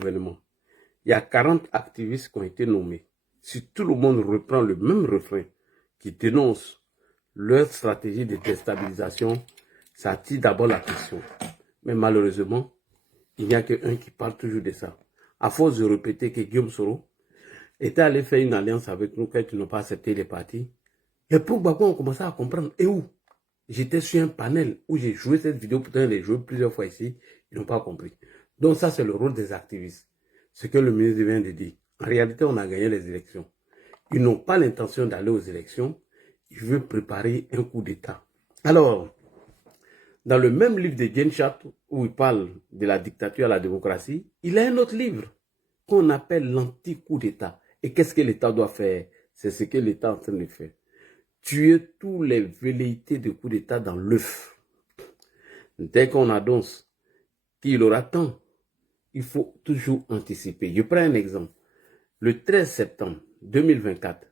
gouvernement. Il y a 40 activistes qui ont été nommés. Si tout le monde reprend le même refrain qui dénonce leur stratégie de déstabilisation, ça attire d'abord la question. Mais malheureusement, il n'y a qu'un qui parle toujours de ça. À force de répéter que Guillaume Soro était allé faire une alliance avec nous quand ils n'ont pas accepté les partis, et pour Gbagbo, on commençait à comprendre. Et où? J'étais sur un panel où j'ai joué cette vidéo, pourtant je l'ai joué plusieurs fois ici, ils n'ont pas compris. Donc ça, c'est le rôle des activistes. Ce que le ministre vient de dire. En réalité, on a gagné les élections. Ils n'ont pas l'intention d'aller aux élections. Ils veulent préparer un coup d'État. Alors, dans le même livre de Genshat, où il parle de la dictature à la démocratie, il a un autre livre qu'on appelle l'anti-coup d'État. Et qu'est-ce que l'État doit faire? C'est ce que l'État est en train de faire. Tuer tous les velléités de coup d'État dans l'œuf. Dès qu'on annonce qu'il aura temps, il faut toujours anticiper. Je prends un exemple. Le 13 septembre 2024,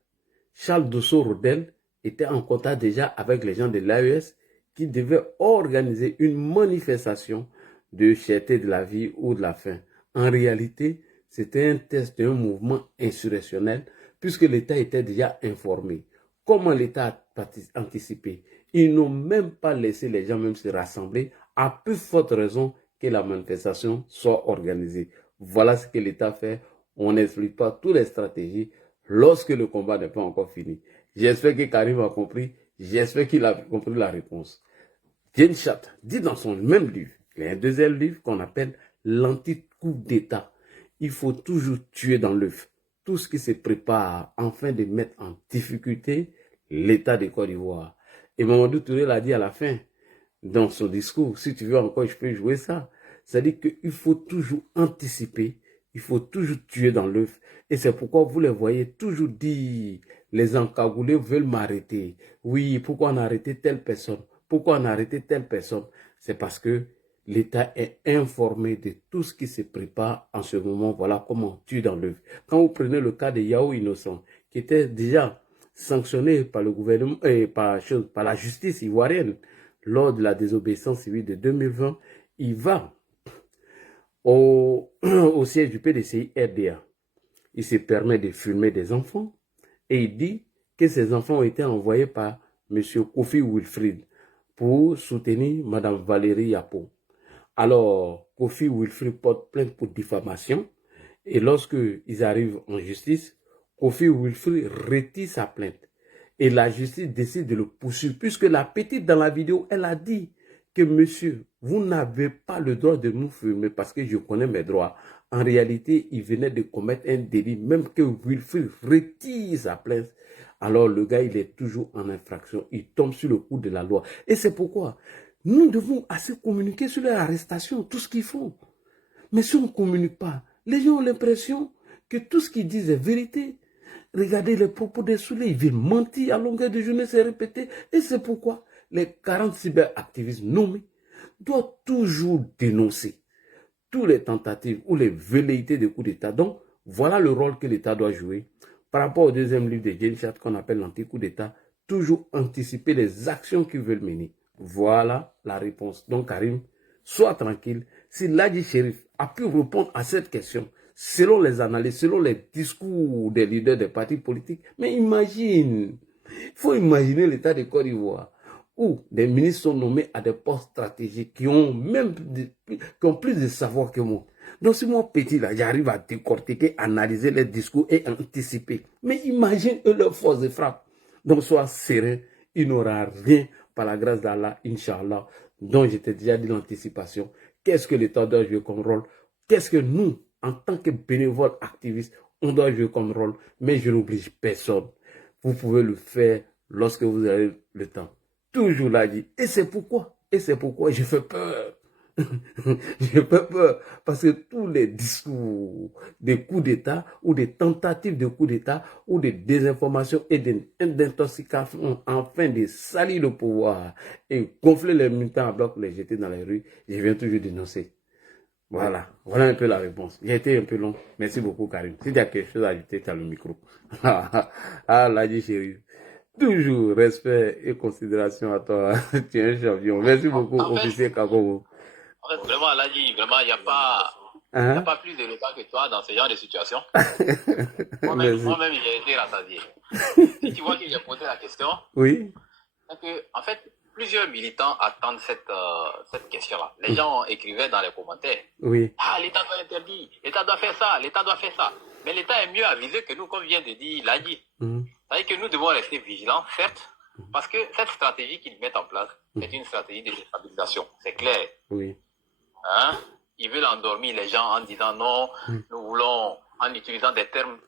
Charles Dosso-Rodel était en contact déjà avec les gens de l'AES qui devaient organiser une manifestation de cherté de la vie ou de la faim. En réalité, c'était un test d'un mouvement insurrectionnel puisque l'État était déjà informé. Comment l'État a anticipé? Ils n'ont même pas laissé les gens même se rassembler, à plus forte raison que la manifestation soit organisée. Voilà ce que l'État fait. On n'explique pas toutes les stratégies lorsque le combat n'est pas encore fini. J'espère que Karim a compris. J'espère qu'il a compris la réponse. Genshat dit dans son même livre, il y a un deuxième livre qu'on appelle l'anti-coup d'État. Il faut toujours tuer dans l'œuf tout ce qui se prépare afin de mettre en difficulté l'État de Côte d'Ivoire. Et Mamadou Touré l'a dit à la fin, dans son discours, si tu veux encore, je peux jouer ça. C'est-à-dire qu'il faut toujours anticiper, il faut toujours tuer dans l'œuf. Et c'est pourquoi vous les voyez toujours dire, les encagoulés veulent m'arrêter. Oui, pourquoi on a arrêté telle personne? Pourquoi on a arrêté telle personne? C'est parce que l'État est informé de tout ce qui se prépare en ce moment. Voilà comment on tue dans l'œuf. Quand vous prenez le cas de Yao Innocent, qui était déjà sanctionné par le gouvernement et par la justice ivoirienne lors de la désobéissance civile de 2020, il va au siège du PDCI RDA. Il se permet de filmer des enfants et il dit que ces enfants ont été envoyés par M. Kofi Wilfrid pour soutenir Mme Valérie Yapo. Alors, Kofi Wilfrid porte plainte pour diffamation et lorsque ils arrivent en justice, Kofi Wilfrid retire sa plainte et la justice décide de le poursuivre puisque la petite dans la vidéo, elle a dit que monsieur, vous n'avez pas le droit de nous filmer parce que je connais mes droits. En réalité, il venait de commettre un délit, même que Wilfrid retire sa plainte. Alors le gars, il est toujours en infraction, il tombe sur le coup de la loi. Et c'est pourquoi nous devons assez communiquer sur leur arrestation, tout ce qu'ils font. Mais si on ne communique pas, les gens ont l'impression que tout ce qu'ils disent est vérité. Regardez les propos des Souley, ils viennent mentir à longueur de journée, c'est répété. Et c'est pourquoi les 40 cyberactivistes nommés doivent toujours dénoncer toutes les tentatives ou les velléités de coup d'État. Donc, voilà le rôle que l'État doit jouer. Par rapport au deuxième livre de Genshat qu'on appelle l'anti-coup d'État, toujours anticiper les actions qu'ils veulent mener. Voilà la réponse. Donc, Karim, sois tranquille. Si Ladji Chérif a pu répondre à cette question, selon les analyses, selon les discours des leaders des partis politiques, mais imagine, il faut imaginer l'État de Côte d'Ivoire, où des ministres sont nommés à des postes stratégiques qui ont plus de savoir que moi. Donc si moi petit là, j'arrive à décortiquer, analyser les discours et anticiper. Mais imagine eux leur force de frappe. Donc sois serein, il n'aura rien par la grâce d'Allah, Inch'Allah. Donc je t'ai déjà dit l'anticipation. Qu'est-ce que l'État doit jouer comme rôle? Qu'est-ce que nous, en tant que bénévoles activistes, on doit jouer comme rôle? Mais je n'oblige personne. Vous pouvez le faire lorsque vous avez le temps. Toujours l'a dit. Et c'est pourquoi je fais peur. J'ai pas peur parce que tous les discours des coups d'État ou des tentatives de coups d'État ou de désinformation et d'intoxication afin de salir le pouvoir et gonfler les militants à bloc, les jeter dans les rues, je viens toujours dénoncer. Voilà un peu la réponse. J'ai été un peu long. Merci beaucoup, Karim. Si tu as quelque chose à ajouter, tu as le micro. Ah, Ladji Chérif. Toujours respect et considération à toi. Tu es un champion. Merci beaucoup, officier Kakobo. En fait, vraiment, Ladji, vraiment, il n'y a pas Il n'y a pas plus d'éloquent que toi dans ce genre de situation. Moi-même, j'ai été rassasié. Si tu vois que j'ai posé la question, oui. c'est que, en fait, plusieurs militants attendent cette question-là. Les gens écrivaient dans les commentaires. Oui. Ah, l'État doit interdire, l'État doit faire ça, l'État doit faire ça. Mais l'État est mieux avisé que nous, comme vient de dire, il l'a dit. C'est-à-dire que nous devons rester vigilants, certes, parce que cette stratégie qu'ils mettent en place est une stratégie de déstabilisation. C'est clair. Oui. Hein? Ils veulent endormir les gens en disant non, nous voulons, en utilisant des termes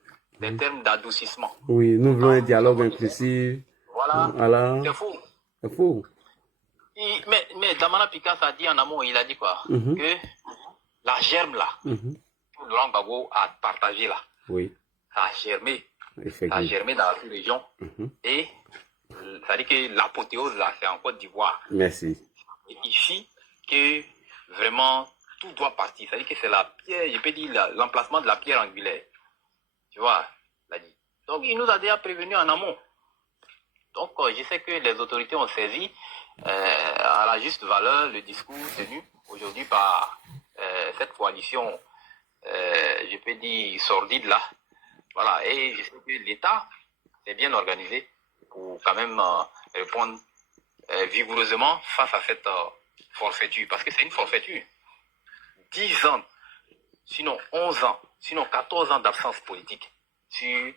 d'adoucissement. Oui, nous voulons un dialogue inclusif. Voilà. C'est faux. C'est faux. Mais Damana Picasso a dit en amont, il a dit quoi? Que la germe là, tout Laurent Gbagbo a partagé là, oui. ça a germé. Ça a germé dans la sous-région. Et ça dit que l'apothéose là, c'est en Côte d'Ivoire. Merci. Et ici, que vraiment tout doit partir. Ça dit que c'est la pierre, je peux dire l'emplacement de la pierre angulaire. Tu vois, l'a dit. Donc il nous a déjà prévenu en amont. Donc je sais que les autorités ont saisi à la juste valeur le discours tenu aujourd'hui par cette coalition, je peux dire sordide là. Voilà, et je sais que l'État est bien organisé pour quand même répondre vigoureusement face à cette forfaiture, parce que c'est une forfaiture. 10 ans, sinon 11 ans, sinon 14 ans d'absence politique sur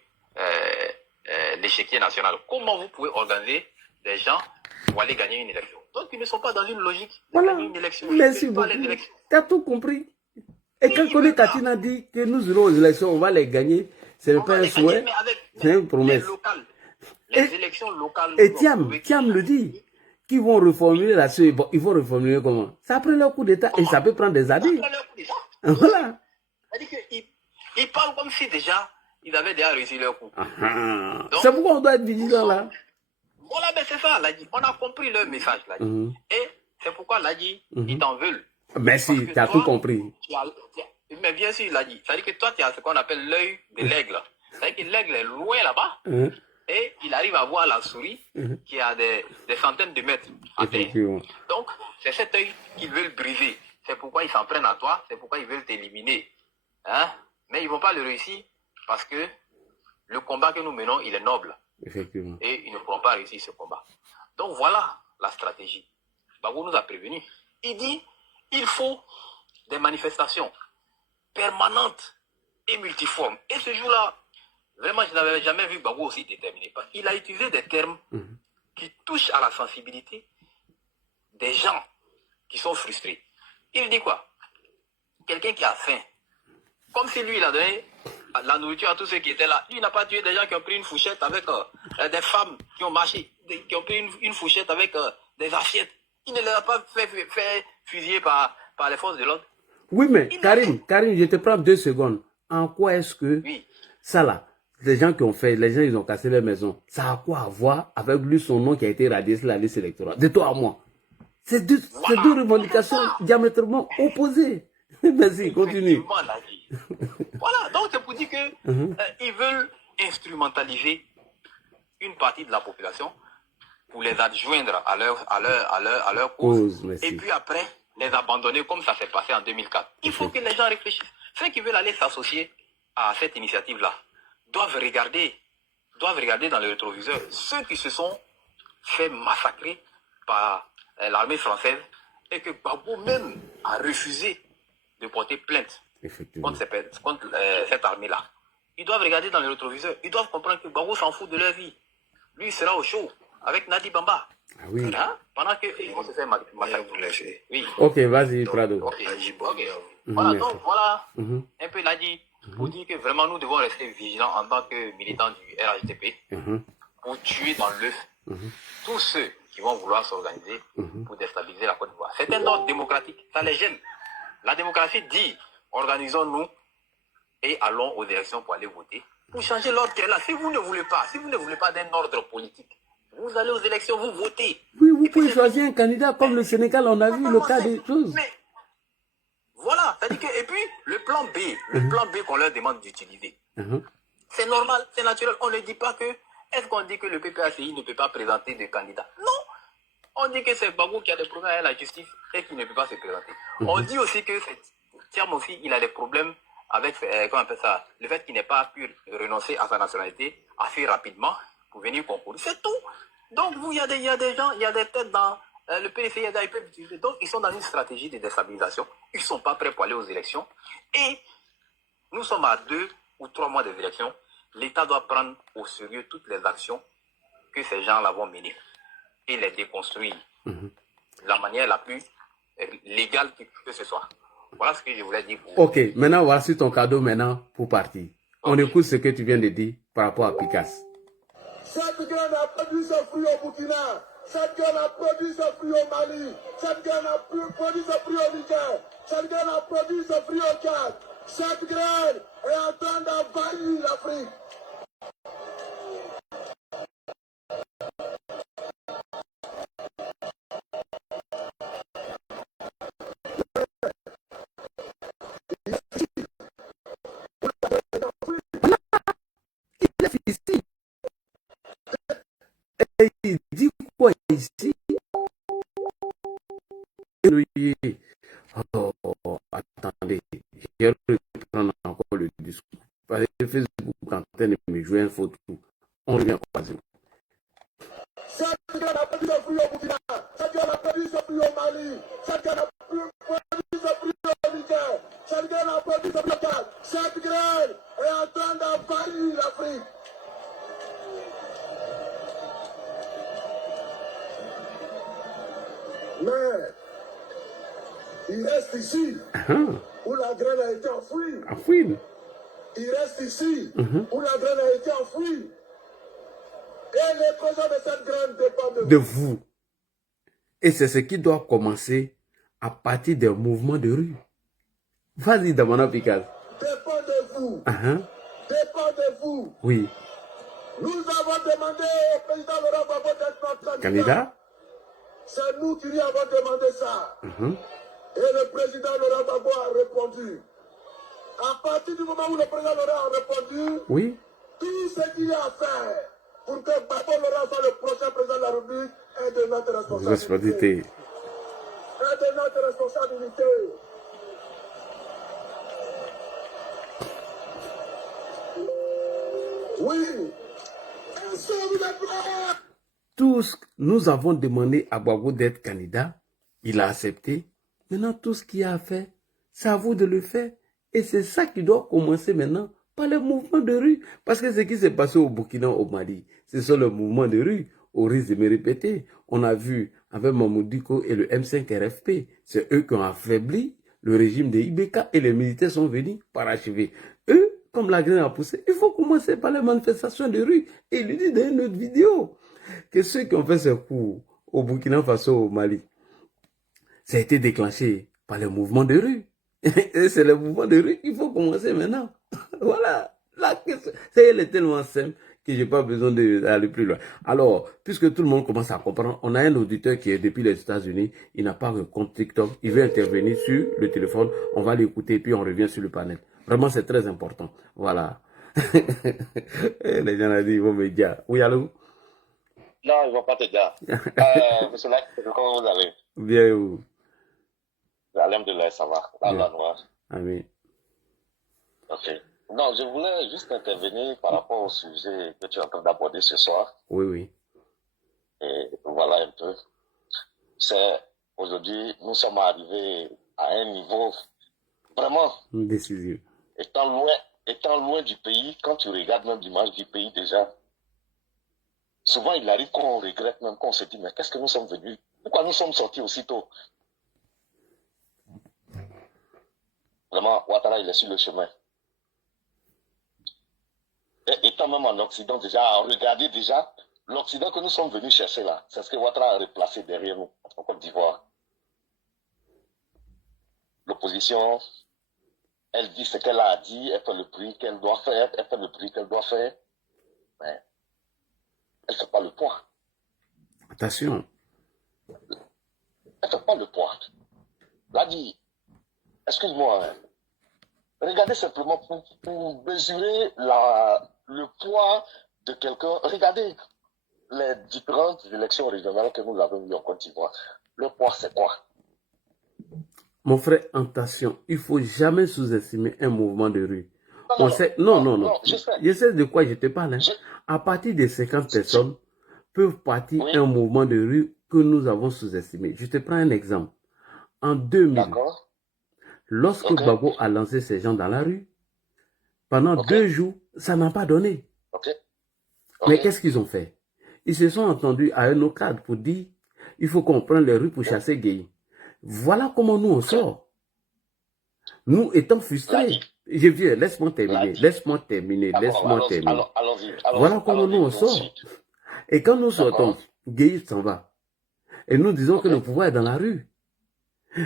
l'échiquier national. Comment vous pouvez organiser des gens pour aller gagner une élection? Donc ils ne sont pas dans une logique de gagner une élection. Merci beaucoup. Tu as tout compris. Et quand Kone Katina dit que nous irons aux élections, on va les gagner, ce n'est pas un souhait, c'est une promesse. Les élections locales. Et Thiam le dit, qu'ils vont reformuler là-dessus. Bon, ils vont reformuler comment? Ça après leur coup d'État et ça peut prendre des années. Voilà. C'est-à-dire qu'ils parlent comme si déjà, ils avaient déjà réussi leur coup. C'est pourquoi on doit être vigilant là. Voilà, ben c'est ça, Ladi. On a compris leur message, Ladi. Et c'est pourquoi, Ladi, ils t'en veulent. Merci, tu as tout compris. Mais bien sûr, Ladi. C'est-à-dire que toi, tu as ce qu'on appelle l'œil de l'aigle. C'est-à-dire que l'aigle est loin là-bas. Et il arrive à voir la souris qui a des centaines de mètres à terre. Donc, c'est cet œil qu'ils veulent briser. C'est pourquoi ils s'en prennent à toi. C'est pourquoi ils veulent t'éliminer. Hein? Mais ils ne vont pas le réussir parce que le combat que nous menons, il est noble. Effectivement. Et ils ne pourront pas réussir ce combat. Donc voilà la stratégie. Gbagbo nous a prévenus. Il dit, il faut des manifestations permanentes et multiformes. Et ce jour-là, vraiment, je n'avais jamais vu Gbagbo aussi déterminé. Il a utilisé des termes qui touchent à la sensibilité des gens qui sont frustrés. Il dit quoi? Quelqu'un qui a faim. Comme si lui, il a donné la nourriture à tous ceux qui étaient là. Lui, il n'a pas tué des gens qui ont pris une fourchette avec des femmes qui ont marché, qui ont pris une fourchette avec des assiettes. Il ne les a pas fait fusiller par les forces de l'ordre. Oui, mais Karim, je te prends 2 secondes. En quoi est-ce que ça là, les gens qui ont fait, les gens ils ont cassé leur maison, ça a quoi à voir avec lui, son nom qui a été radié sur la liste électorale? De toi à moi. C'est deux revendications diamétralement opposées. Vas-y, continue. Voilà, donc c'est pour dire que ils veulent instrumentaliser une partie de la population pour les adjoindre à leur cause. Et puis après, les abandonner comme ça s'est passé en 2004. Il faut que les gens réfléchissent. Ceux qui veulent aller s'associer à cette initiative-là doivent regarder dans le rétroviseur ceux qui se sont fait massacrer par l'armée française et que Gbagbo même a refusé de porter plainte contre cette armée-là. Ils doivent regarder dans le rétroviseur. Ils doivent comprendre que Gbagbo s'en fout de leur vie. Lui, il sera au show avec Nadi Bamba. Ah oui. Hein? Pendant qu'ils vont se faire massacrer. Oui. Ok, vas-y, Prado. Voilà, donc voilà un peu Nadi pour dire que vraiment nous devons rester vigilants en tant que militants du RHDP pour tuer dans l'œuf tous ceux qui vont vouloir s'organiser pour déstabiliser la Côte d'Ivoire. C'est un ordre démocratique, ça les gêne. La démocratie dit, organisons-nous et allons aux élections pour aller voter. Pour changer l'ordre qui est là. Si vous ne voulez pas d'un ordre politique, vous allez aux élections, vous votez. Oui, vous pouvez choisir un candidat comme le Sénégal, on a vu le cas des choses. Mais, voilà, c'est-à-dire que, et puis, le plan B qu'on leur demande d'utiliser, c'est normal, c'est naturel. On ne dit pas que, est-ce qu'on dit que le PPACI ne peut pas présenter de candidat? Non. On dit que c'est Gbagbo qui a des problèmes avec la justice et qui ne peut pas se présenter. On dit aussi que Thiam aussi, il a des problèmes avec, comment on appelle ça, le fait qu'il n'ait pas pu renoncer à sa nationalité assez rapidement pour venir concourir. C'est tout. Donc, vous, il y a des gens, il y a des têtes dans le PDC, ils peuvent utiliser. Donc, ils sont dans une stratégie de déstabilisation. Ils ne sont pas prêts pour aller aux élections. Et nous sommes à 2 ou 3 mois des élections. L'État doit prendre au sérieux toutes les actions que ces gens-là vont mener et les déconstruire de la manière la plus légale que ce soit. Voilà ce que je voulais dire. Ok, maintenant voici ton cadeau maintenant pour partir. On écoute ce que tu viens de dire par rapport à Picasso. Cette graine a produit ses fruits au Burkina. Cette graine a produit ses fruits au Mali. Cette graine a produit ses fruits au Niger. Cette graine a produit ses fruits au Tchad. Cette graine est en train d'envahir l'Afrique. Ici. Et il dit quoi ici? Oh, attendez, je vais reprendre encore le discours. Parce que Facebook, quand elle me joue une photo, on revient croiser. Cette graine a produit ses fruits au Burkina. Cette graine a produit ses fruits au Mali. Cette graine a produit ses fruits au Niger. Cette graine a produit ses fruits au Tchad. Cette graine est en train d'envahir l'Afrique. Mais il reste ici où la graine a été enfouie. Enfouie. Il reste ici où la graine a été enfouie. Et les projets de cette graine dépendent de vous. Et c'est ce qui doit commencer à partir des mouvements de rue. Vas-y, Damana Picasso. Dépend de vous. Dépend de vous. Oui. Nous avons demandé au président Laurent Gbagbo d'être notre Candidat. C'est nous qui lui avons demandé ça. Et le président Laurent Gbagbo a répondu. À partir du moment où le président Laurent a répondu, oui, tout ce qu'il y a à faire pour que Gbagbo Laurent soit le prochain président de la République est de notre responsabilité. Est de notre responsabilité. Oui. Est-ce que vous êtes prêts? Tous, nous avons demandé à Gbagbo d'être candidat. Il a accepté. Maintenant, tout ce qu'il y a à faire, c'est à vous de le faire. Et c'est ça qui doit commencer maintenant par le mouvement de rue. Parce que ce qui s'est passé au Burkina, au Mali, ce sont les mouvements de rue. Au risque de me répéter, on a vu avec Mamadou Diko et le M5 RFP, c'est eux qui ont affaibli le régime de Ibeka et les militaires sont venus parachever. Eux, comme la graine a poussé, il faut commencer par les manifestations de rue. Et il dit dans une autre vidéo que ceux qui ont fait ce coup au Burkina Faso, au Mali, ça a été déclenché par les mouvements de rue. Et c'est le mouvement de rue qu'il faut commencer maintenant. Voilà. La question, elle est tellement simple que je n'ai pas besoin d'aller plus loin. Alors, puisque tout le monde commence à comprendre, on a un auditeur qui est depuis les États-Unis, il n'a pas un compte TikTok, il veut intervenir sur le téléphone, on va l'écouter puis on revient sur le panel. Vraiment, c'est très important. Voilà. Les gens ont dit, ils vont me dire. Oui, allô? Non, ils ne vont pas te dire. Monsieur Lac, comment vous allez? Bien, vous. Alhamdulillah, ça va. Là, noir. Amen. Ok. Non, je voulais juste intervenir par rapport au sujet que tu es en train d'aborder ce soir. Oui, oui. Et voilà un peu. C'est aujourd'hui, nous sommes arrivés à un niveau vraiment décisif. Étant loin du pays, quand tu regardes même l'image du pays déjà, souvent il arrive qu'on regrette même, qu'on se dit, mais qu'est-ce que nous sommes venus? Pourquoi nous sommes sortis aussitôt? Vraiment, Ouattara, il est sur le chemin. Et étant même en Occident déjà, à regarder déjà, l'Occident que nous sommes venus chercher là, c'est ce que Ouattara a replacé derrière nous, en Côte d'Ivoire. L'opposition, elle dit ce qu'elle a dit, elle fait le bruit qu'elle doit faire, mais elle ne fait pas le poids. Attention. Elle ne fait pas le poids. Là dit, excuse-moi, hein, regardez simplement pour mesurer le poids de quelqu'un. Regardez les différentes élections régionales que nous avons eues en Côte d'Ivoire. Le poids, c'est quoi? Mon frère, attention, il ne faut jamais sous-estimer un mouvement de rue. Non, On sait, non. je sais. Je sais de quoi je te parle. Hein. À partir de 50 personnes, peuvent partir un mouvement de rue que nous avons sous-estimé. Je te prends un exemple. En 2000, lorsque Gbagbo a lancé ces gens dans la rue, pendant 2 jours, ça n'a pas donné. Mais qu'est-ce qu'ils ont fait? Ils se sont entendus à un autre cadre pour dire il faut qu'on prenne les rues pour chasser Gueye. Voilà comment nous on sort. Nous étant frustrés. Je viens, laisse-moi terminer. Voilà comment nous on sort. Et quand nous sortons, Gueye s'en va. Et nous disons que le pouvoir est dans la rue.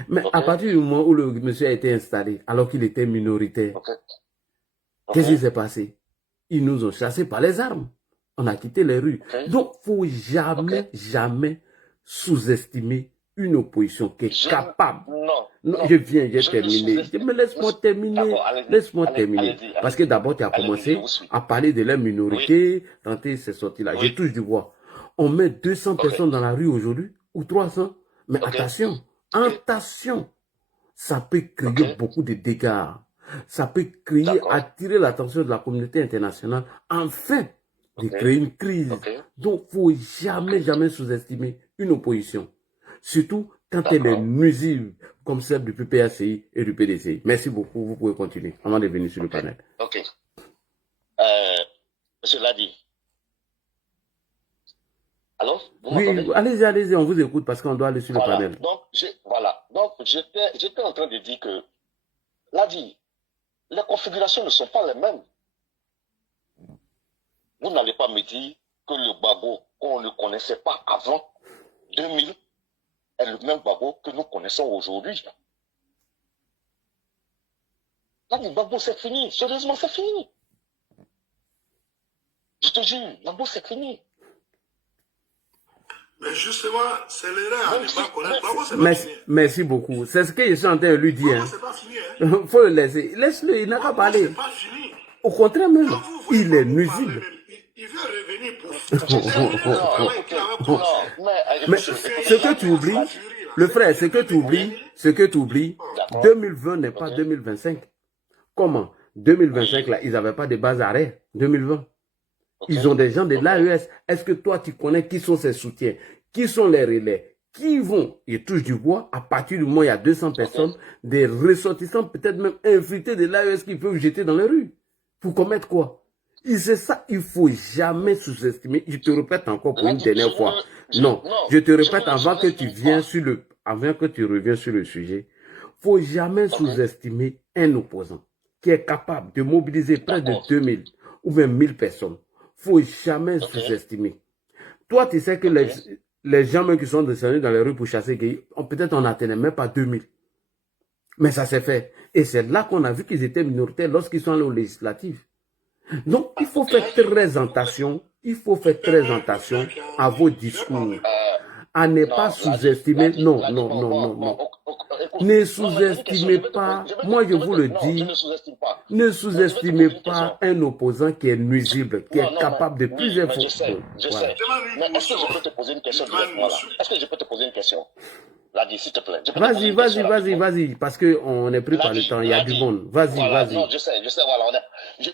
Mais à partir du moment où le monsieur a été installé, alors qu'il était minoritaire, qu'est-ce qui s'est passé? Ils nous ont chassés par les armes. On a quitté les rues. Donc, il ne faut jamais sous-estimer une opposition qui est capable. Non, je viens, j'ai terminé. Mais laisse-moi terminer. Parce que d'abord, tu as commencé à parler de la minorité, tenter ces sorties-là. Je touche du bois. On met 200 personnes dans la rue aujourd'hui, ou 300. Mais attention, ça peut créer beaucoup de dégâts. Ça peut attirer l'attention de la communauté internationale, afin de créer une crise. Donc, il ne faut jamais sous-estimer une opposition. Surtout quand elle est nuisible, comme celle du PPACI et du PDCI. Merci beaucoup, vous pouvez continuer, avant de venir sur le panel. Ok. Monsieur Ladi. Alors, oui, allez-y, on vous écoute parce qu'on doit aller sur le panel. Donc, j'étais en train de dire que, Ladi, les configurations ne sont pas les mêmes. Vous n'allez pas me dire que le Gbagbo qu'on ne connaissait pas avant 2000 est le même Gbagbo que nous connaissons aujourd'hui. Là, le Gbagbo, c'est fini. Sérieusement, c'est fini. Je te jure, Gbagbo, c'est fini. Mais justement, c'est l'erreur à ne pas connaître. Gbagbo, c'est pas fini. Merci beaucoup. C'est ce que je suis en train de lui dire. Gbagbo, c'est pas fini. Il faut le laisser. Laisse-le, il n'a qu'à parler. C'est pas fini. Au contraire même, il est nuisible. Il veut revenir pour... Mais ce que tu oublies, le frère, ce que tu oublies, 2020 n'est pas 2025. Comment? 2025, là, ils n'avaient pas de base arrêt. 2020. Ils ont des gens de l'AES. Est-ce que toi, tu connais qui sont ses soutiens? Qui sont les relais? Qui vont, ils touchent du bois, à partir du moment où il y a 200 personnes, des ressortissants, peut-être même infiltrés de l'AES qui peuvent jeter dans les rues. Pour commettre quoi? C'est ça, il ne faut jamais sous-estimer. Je te répète encore pour une dernière fois. Non, je te répète avant que tu reviens sur le sujet. Il ne faut jamais sous-estimer un opposant qui est capable de mobiliser près de 2000 ou même 1000 personnes. Il ne faut jamais sous-estimer. Toi, tu sais que les gens même qui sont descendus dans les rues pour chasser Gueye, peut-être on n'atteignait même pas 2000. Mais ça s'est fait. Et c'est là qu'on a vu qu'ils étaient minoritaires lorsqu'ils sont allés aux législatives. Donc, il faut faire très attention. Il faut faire très attention à vos discours. À ne pas sous-estimer. Non. Ne sous-estimez pas. Moi, je vous le dis. Ne sous-estimez pas un opposant qui est nuisible, qui est capable de plusieurs fois. Je sais. Mais est-ce que je peux te poser une question directement là? Est-ce que je peux te poser une question? Ladi, s'il te plaît. Vas-y, parce qu'on est pris par le temps, il y a du monde. Vas-y. Non, je sais, voilà.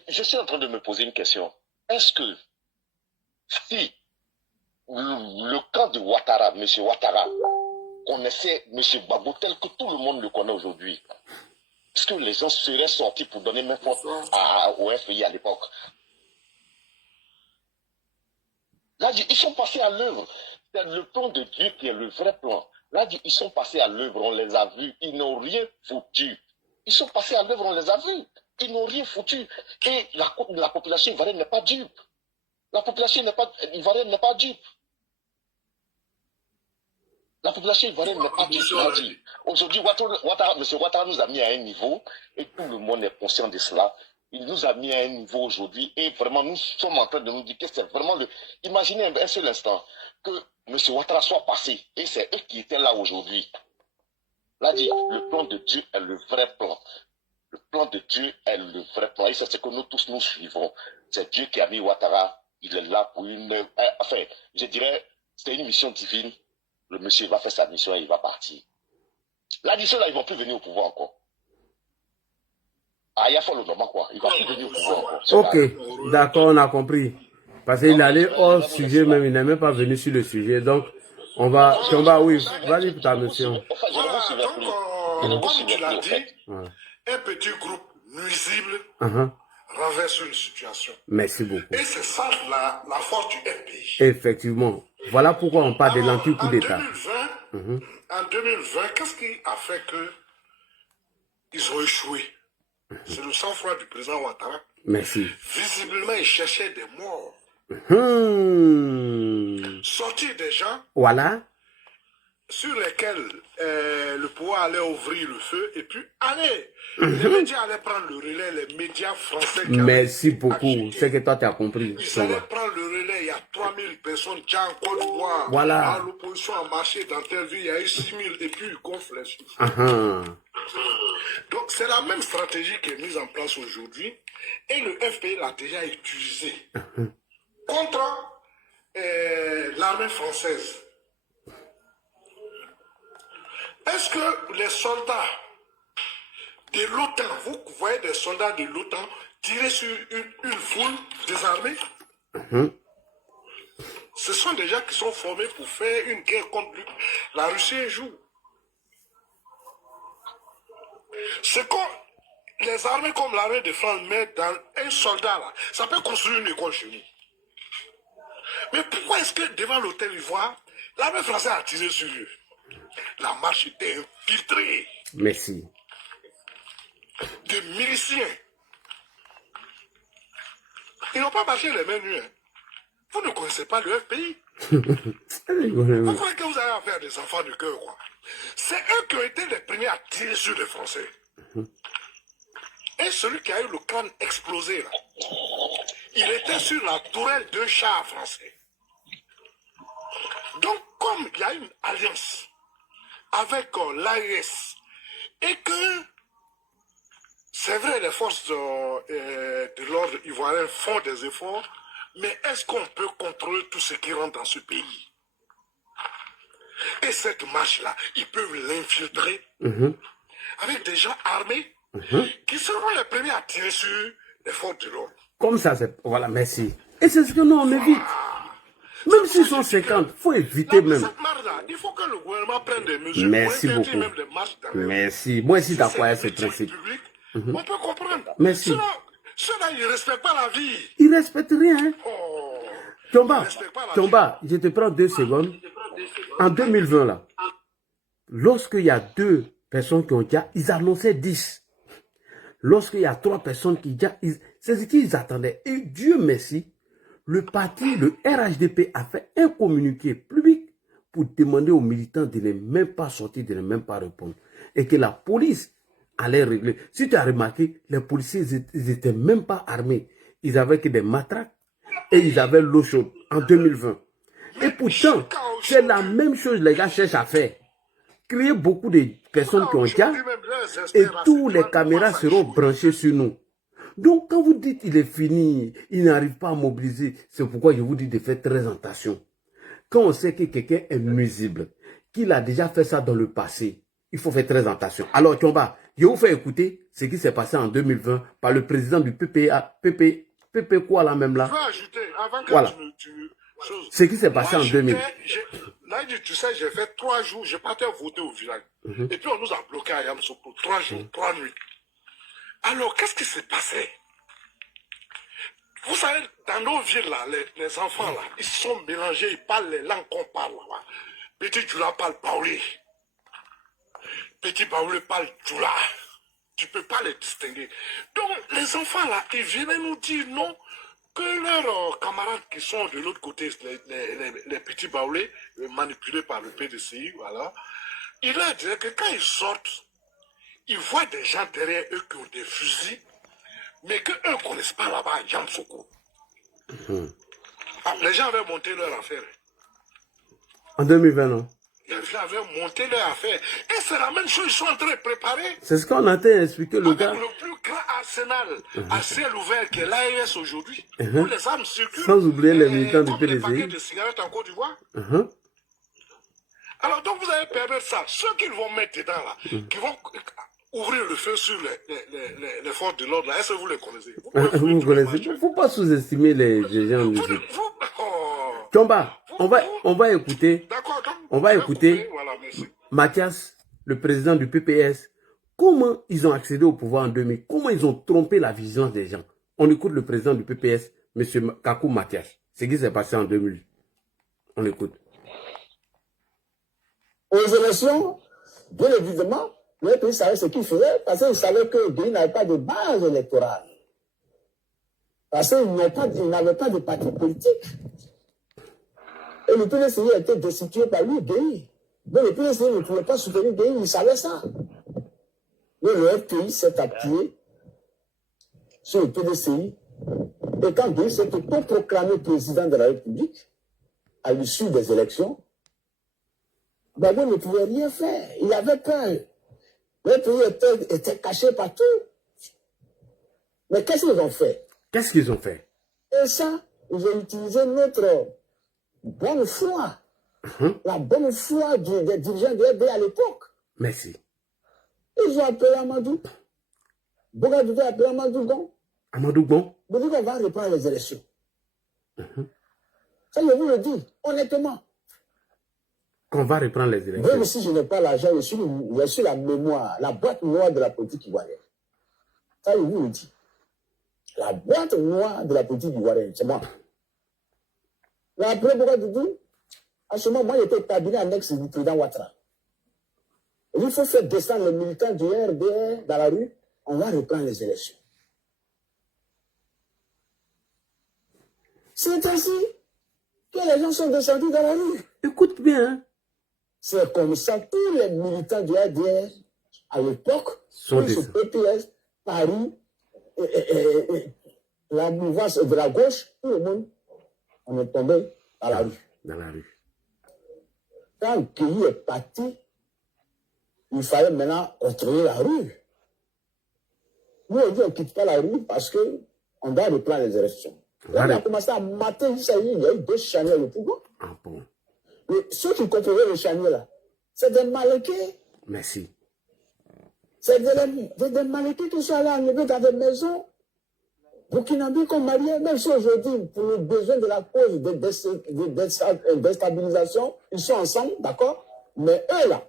Je suis en train de me poser une question. Est-ce que si le camp de Ouattara, M. Ouattara, connaissait M. Gbagbo tel que tout le monde le connaît aujourd'hui, est-ce que les gens seraient sortis pour donner main forte au FPI à l'époque? Là, ils sont passés à l'œuvre. C'est le plan de Dieu qui est le vrai plan. Là, ils sont passés à l'œuvre, on les a vus, ils n'ont rien foutu. Ils sont passés à l'œuvre, on les a vus, ils n'ont rien foutu. Et la population ivoirienne n'est pas dupe. La population ivoirienne n'est pas dupe. La population ivoirienne n'est pas dupe. Aujourd'hui, M. Ouattara nous a mis à un niveau, et tout le monde est conscient de cela. Il nous a mis à un niveau aujourd'hui, et vraiment, nous sommes en train de nous dire que c'est vraiment le... Imaginez un seul instant que M. Ouattara soit passé, et c'est eux qui étaient là aujourd'hui. Là, dit, le plan de Dieu est le vrai plan. Le plan de Dieu est le vrai plan. Et c'est ce que nous tous nous suivons. C'est Dieu qui a mis Ouattara. Il est là pour une... Enfin, je dirais, c'est une mission divine. Le monsieur va faire sa mission et il va partir. Là, dit ceux-là, ils ne vont plus venir au pouvoir encore. Ah, il y a fait le normal, quoi. Il ne va plus venir au pouvoir encore. Ok, d'accord, on a compris. Parce qu'il allait hors sujet même, il n'est même pas venu sur le sujet. Donc, on va, oui, vas-y pour ta mission. Voilà, donc, comme tu l'as dit, un petit groupe nuisible renverse une situation. Merci beaucoup. Et c'est ça la force du FPI. Effectivement. Voilà pourquoi on parle de l'anti-coup d'État. En 2020, qu'est-ce qui a fait qu'ils ont échoué? C'est le sang-froid du président Ouattara. Merci. Visiblement, il cherchait des morts. Sortir des gens voilà. Sur lesquels le pouvoir allait ouvrir le feu et puis les médias allaient prendre le relais, les médias français. Merci beaucoup, c'est que toi tu as compris. Ils allaient prendre le relais, il y a 3000 personnes déjà en Côte d'Ivoire. Voilà. L'opposition a marché dans telle ville, il y a eu 6000 et puis ils gonflent les chiffres. Donc c'est la même stratégie qui est mise en place aujourd'hui et le FPI l'a déjà utilisée contre l'armée française. Est-ce que les soldats de l'OTAN, vous voyez des soldats de l'OTAN tirer sur une foule désarmée? Ce sont des gens qui sont formés pour faire une guerre contre la Russie un jour. C'est quand les armées comme l'armée de France mettent dans un soldat là, ça peut construire une école chez nous. Mais pourquoi est-ce que devant l'hôtel Ivoire, l'armée française a tiré sur eux? La marche était infiltrée. Merci. Des miliciens. Ils n'ont pas marché les mains nues. Vous ne connaissez pas le FPI. Vous croyez que vous allez faire des enfants de cœur, quoi? C'est eux qui ont été les premiers à tirer sur les Français. Et celui qui a eu le crâne explosé, là, il était sur la tourelle d'un char français. Donc, comme il y a une alliance avec l'AES, et que c'est vrai, les forces de l'ordre ivoirien font des efforts, mais est-ce qu'on peut contrôler tout ce qui rentre dans ce pays? Et cette marche-là, ils peuvent l'infiltrer avec des gens armés qui seront les premiers à tirer sur les forces de l'ordre. Comme ça, c'est... Voilà, merci. Et c'est ce que nous, on évite. Même s'ils sont 50, il faut éviter même. Il faut que le gouvernement prenne des mesures. Merci beaucoup. Même des marches merci. Moi aussi, d'accord, c'est principe. On peut comprendre. Merci. Sinon, ceux-là, ils ne respectent pas la vie. Ils ne respectent rien. Oh, Tomba, je te prends 2 secondes. En 2020, là, lorsqu'il y a 2 personnes qui ont déjà, ils annonçaient 10. Lorsqu'il y a 3 personnes qui déjà, c'est ce qu'ils attendaient. Et Dieu merci, le parti, le RHDP a fait un communiqué public pour demander aux militants de ne même pas sortir, de ne même pas répondre. Et que la police allait régler. Si tu as remarqué, les policiers, ils n'étaient même pas armés. Ils avaient que des matraques et ils avaient l'eau chaude en 2020. Et pourtant, c'est la même chose que les gars cherchent à faire. Créer beaucoup de personnes qui ont déjà et tous les caméras seront branchées sur nous. Donc, quand vous dites qu'il est fini, il n'arrive pas à mobiliser, c'est pourquoi je vous dis de faire très attention. Quand on sait que quelqu'un est nuisible, qu'il a déjà fait ça dans le passé, il faut faire très attention. Alors, Tomba, je vous fais écouter ce qui s'est passé en 2020 par le président du PPA, PP quoi là même là. Je veux ajouter, avant que voilà. Ce qui s'est passé en 2000. Là, tu sais, j'ai fait 3 jours, je partais voter au village. Et puis on nous a bloqués à Yamoussoukro, 3 jours, 3 nuits. Alors, qu'est-ce qui s'est passé? Vous savez, dans nos villes, là, les enfants, là, ils sont mélangés, ils parlent les langues qu'on parle. Là. Petit Djoula parle Baoulé. Petit Baoulé parle Djoula. Tu ne peux pas les distinguer. Donc, les enfants, là, ils viennent nous dire non, que leurs camarades qui sont de l'autre côté, les petits Baoulés, manipulés par le PDCI, voilà, ils leur disaient que quand ils sortent, ils voient des gens derrière eux qui ont des fusils, mais qu'eux ne connaissent pas là-bas à Yamoussoukro. Les gens avaient monté leur affaire. En 2020, non? Les gens avaient monté leur affaire. Et c'est la même chose, ils sont en train de préparer. C'est ce qu'on a expliqué le avec gars. Le plus grand arsenal à ciel ouvert qui est l'AES aujourd'hui, où les armes circulent. Sans oublier les militants du PDCI. Des paquets de cigarettes en Côte d'Ivoire. Alors, donc, vous allez permettre ça. Ceux qu'ils vont mettre dedans, là, qui vont ouvrir le feu sur les forces de l'ordre, là, est-ce que vous les connaissez? Vous connaissez. Il ne faut pas sous-estimer les gens de musique. Tchomba, on va écouter. On va écouter Mathias, le président du PPS. Comment ils ont accédé au pouvoir en 2000? Comment ils ont trompé la vigilance des gens? On écoute le président du PPS, M. Kakou Mathias. C'est ce qui s'est passé en 2000. On écoute. Aux élections, bien évidemment, le pays savait ce qu'il faisait parce qu'il savait que le pays n'avait pas de base électorale. Parce qu'il n'avait pas de parti politique. Et le PDCI a été destitué par lui, Gueye. Mais le PDCI ne pouvait pas soutenir Gueye, il savait ça. Mais le FPI s'est appuyé sur le PDCI. Et quand Gueye s'est autoproclamé président de la République, à l'issue des élections, Gbagbo ne pouvait rien faire. Il avait peur. Le pays était caché partout. Mais qu'est-ce qu'ils ont fait? Qu'est-ce qu'ils ont fait? Et ça, ils ont utilisé notre bonne foi. La bonne foi des dirigeants de RD à l'époque. Merci. Ils ont appelé Amadou. Bogadoudou a appelé Amadou Gon. Amadou Gon. Ils disent qu'on va reprendre les élections. Ça, je vous le dis, honnêtement. Qu'on va reprendre les élections. Même si je n'ai pas l'argent, je suis la mémoire, la boîte noire de la politique ivoirienne. Ça, je vous le dis. La boîte noire de la politique ivoirienne, c'est moi. Mais après Bogadoudou, à ce moment, moi, j'étais au cabinet annexe du président Ouattara. Il faut faire descendre les militants du RDR dans la rue, on va reprendre les élections. C'est ainsi que les gens sont descendus dans la rue. Écoute bien, hein? C'est comme ça que tous les militants du RDR, à l'époque, sont ce PPS, Paris, la mouvance de la gauche, tout le monde, on est tombé dans la rue. Dans la rue. Quand le pays est parti, il fallait maintenant contrôler la rue. Nous, on dit on ne quitte pas la rue parce qu'on doit reprendre les élections. Là, on a commencé à mater, il y a eu 2 chaniers au pouvoir. Ah bon. Mais ceux qui contrôlaient les chaniers là, c'est des maléqués. Merci. C'est des maléqués qui sont allés enlever dans des maisons. Burkinabés qu'on mariait, même si aujourd'hui, pour le besoin de la cause de déstabilisation, ils sont ensemble, d'accord? Mais eux là,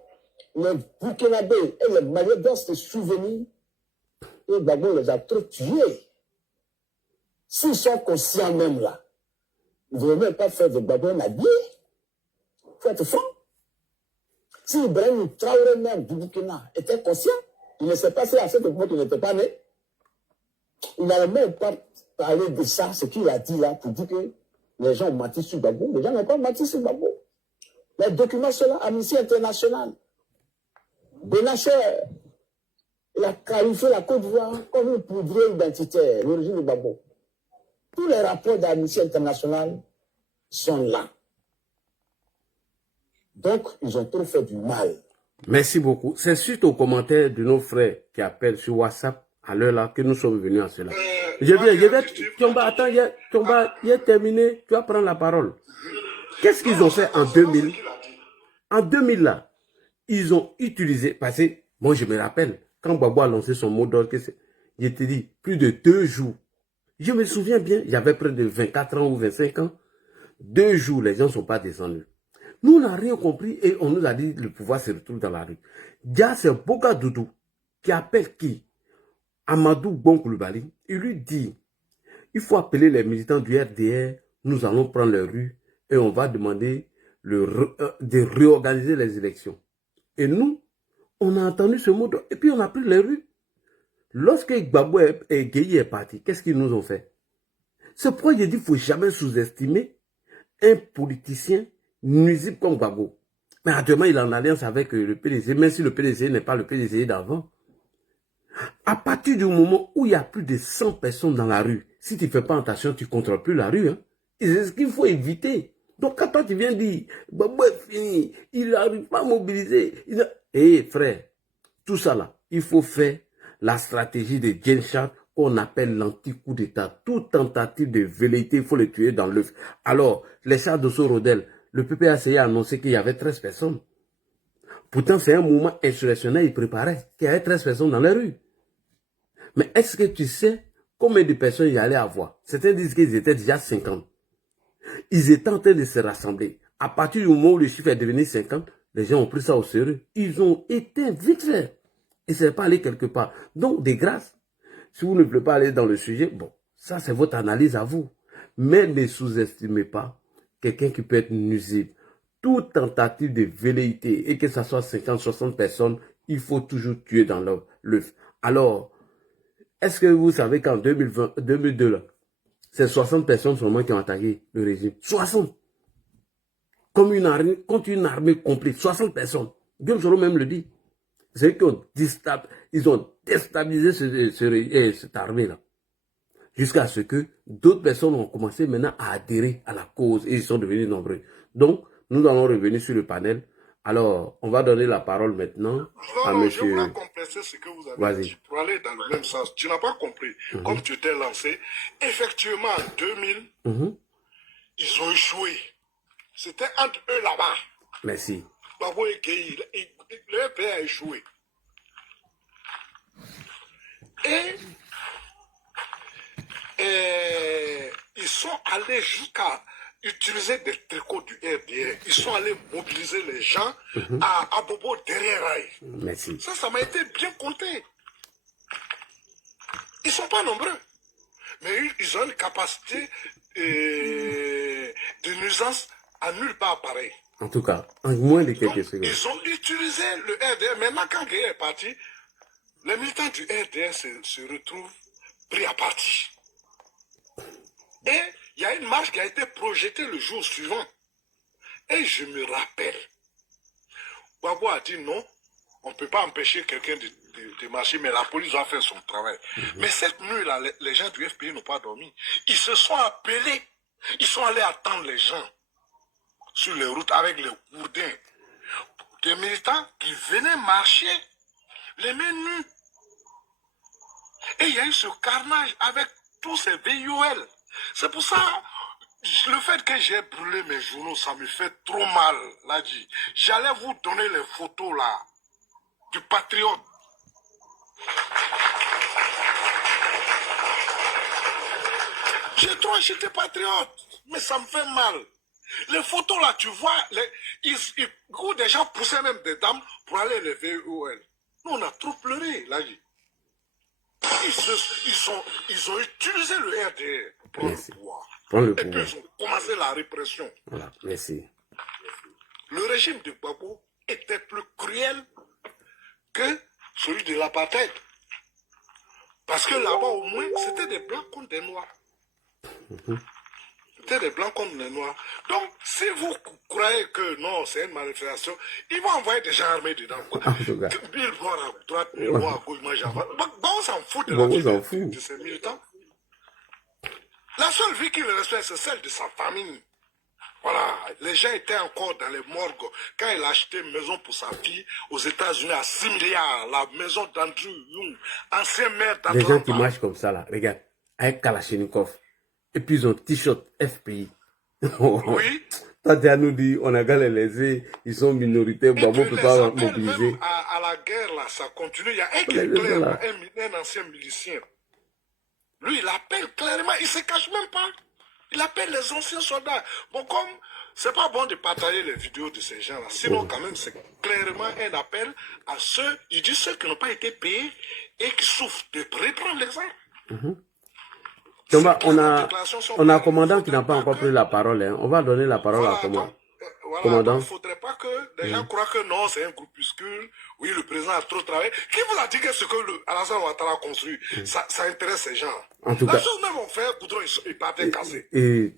les Burkinabés et les Maliens doivent se souvenir que Gbagbo les a trop tués. S'ils sont conscients même là, ils ne devraient même pas faire de Gbagbo un allié. Il faut être franc. Si Ibrahim Traoré même du Burkina était conscient, il ne sait pas si à cette époque il n'était pas né. Il n'allait même pas parler de ça, ce qu'il a dit là, pour dire que les gens ont menti sur Gbagbo. Les gens n'ont pas menti sur Gbagbo. Les documents sont là, Amnesty International. Benacher, il a qualifié la Côte d'Ivoire comme une poudrière identitaire, l'origine de Gbagbo. Tous les rapports d'Amnesty International sont là. Donc, ils ont trop fait du mal. Merci beaucoup. C'est suite aux commentaires de nos frères qui appellent sur WhatsApp à l'heure là que nous sommes venus à cela. Je vais... Tchomba, attends, Tchomba, il est terminé. Tu vas prendre la parole. Qu'est-ce qu'ils ont fait en 2000? En 2000 là, ils ont utilisé, parce que, moi je me rappelle, quand Gbagbo a lancé son mot d'ordre, je te dis, plus de 2 jours. Je me souviens bien, j'avais près de 24 ans ou 25 ans. 2 jours, les gens ne sont pas descendus. Nous, on n'a rien compris et on nous a dit le pouvoir se retrouve dans la rue. Dia, c'est Bogadoudou qui appelle qui? Amadou Gon Coulibaly. Il lui dit, il faut appeler les militants du RDR, nous allons prendre les rues et on va demander de réorganiser les élections. Et nous, on a entendu ce mot et puis on a pris les rues. Lorsque Gbagbo et Gueye est parti, qu'est-ce qu'ils nous ont fait? C'est pourquoi je dis qu'il ne faut jamais sous-estimer un politicien nuisible comme Gbagbo. Mais actuellement, il est en alliance avec le PDC, même si le PDC n'est pas le PDC d'avant. À partir du moment où il y a plus de 100 personnes dans la rue, si tu ne fais pas attention, tu ne contrôles plus la rue. Hein. C'est ce qu'il faut éviter. Donc quand toi tu viens dire, Gbagbo est fini, il n'arrive pas à mobiliser. Frère, tout ça là, il faut faire la stratégie de Genshat qu'on appelle l'anti-coup d'État. Toute tentative de velléité, il faut le tuer dans l'œuf. Alors, les chars de Sorodel, le PPACI a annoncé qu'il y avait 13 personnes. Pourtant, c'est un mouvement insurrectionnel, il préparait, qu'il y avait 13 personnes dans les rues. Mais est-ce que tu sais combien de personnes il y allait avoir? Certains disent qu'ils étaient déjà 50. Ils étaient en train de se rassembler. À partir du moment où le chiffre est devenu 50, les gens ont pris ça au sérieux. Ils ont été vite fait. Et ça n'est pas allé quelque part. Donc, de grâce, si vous ne voulez pas aller dans le sujet, bon, ça c'est votre analyse à vous. Mais ne sous-estimez pas quelqu'un qui peut être nuisible. Toute tentative de velléité, et que ce soit 50, 60 personnes, il faut toujours tuer dans l'œuf. Alors, est-ce que vous savez qu'en 2002, là, c'est 60 personnes seulement qui ont attaqué le régime? 60! Comme une armée, contre une armée complète. 60 personnes. Guillaume Soro même le dit. C'est eux qui ont déstabilisé cette armée-là. Jusqu'à ce que d'autres personnes ont commencé maintenant à adhérer à la cause et ils sont devenus nombreux. Donc, nous allons revenir sur le panel. Alors, on va donner la parole maintenant à monsieur... Je voulais compléter ce que vous avez dit pour aller dans le même sens. Tu n'as pas compris. Comme tu t'es lancé, effectivement, en 2000, ils ont échoué. C'était entre eux là-bas. Merci. Babou et Gueye, le pays a échoué. Et ils sont allés jusqu'à utiliser des tricots du RDR. Ils sont allés mobiliser les gens à Bobo derrière Raï. Merci. Ça m'a été bien compté. Ils ne sont pas nombreux. Mais ils ont une capacité de nuisance à nulle part pareil. En tout cas, en moins de quelques secondes. Ils ont utilisé le RDR. Maintenant, quand Gueye est parti, les militants du RDR se retrouvent pris à partie. Et il y a une marche qui a été projetée le jour suivant. Et je me rappelle, Babou a dit non, on ne peut pas empêcher quelqu'un de marcher, mais la police doit faire son travail. Mais cette nuit-là, les gens du FPI n'ont pas dormi. Ils se sont appelés, ils sont allés attendre les gens sur les routes avec les gourdins. Des militants qui venaient marcher les mains nues. Et il y a eu ce carnage avec tous ces VUL. C'est pour ça, le fait que j'ai brûlé mes journaux, ça me fait trop mal, là dit. J'allais vous donner les photos là, du patriote. J'ai trop acheté patriote, mais ça me fait mal. Les photos là, tu vois, des gens poussaient même des dames pour aller les VUL. Nous, on a trop pleuré, là dit. Ils ont utilisé le RDR pour prendre le pouvoir. Et puis ils ont commencé la répression. Voilà, merci. Le régime de Gbagbo était plus cruel que celui de l'apartheid. Parce que là-bas, au moins, c'était des blancs contre des noirs. C'était des blancs contre des noirs. Donc, si vous croyez que non, c'est une manifestation, ils vont envoyer des gens armés dedans. Ils vont à droite, ils vont à gauche, moi j'avance. On s'en fout de la vie de ces militants. La seule vie qu'il respecte, c'est celle de sa famille. Voilà, les gens étaient encore dans les morgues. Quand il a acheté une maison pour sa fille aux États-Unis à 6 milliards, la maison d'Andrew Young, ancien maire d'Atlanta. Les gens qui marchent comme ça, là, regarde, avec Kalachnikov, et puis ils ont t-shirt FPI. Oui. Toi, tu as nous dit, on a qu'à les laisser, ils sont minoritaires, Gbagbo ne peut pas mobiliser. Même à la guerre, là, ça continue. Il y a un qui est clair, un ancien milicien. Lui, il appelle clairement, il ne se cache même pas. Il appelle les anciens soldats. Bon, comme c'est pas bon de partager les vidéos de ces gens-là, sinon quand même c'est clairement un appel à ceux, il dit ceux qui n'ont pas été payés et qui souffrent de reprendre l'exemple. On a un commandant qui n'a pas encore pris la parole. Hein. On va donner la parole à commandant. Voilà, il ne faudrait pas que les gens croient que non, c'est un groupuscule. Oui, le président a trop travaillé. Qui vous a dit que ce que Alassane Ouattara a construit, ça intéresse ces gens? En tout cas, chose même on fait, Goudron, ils partaient cassés. Et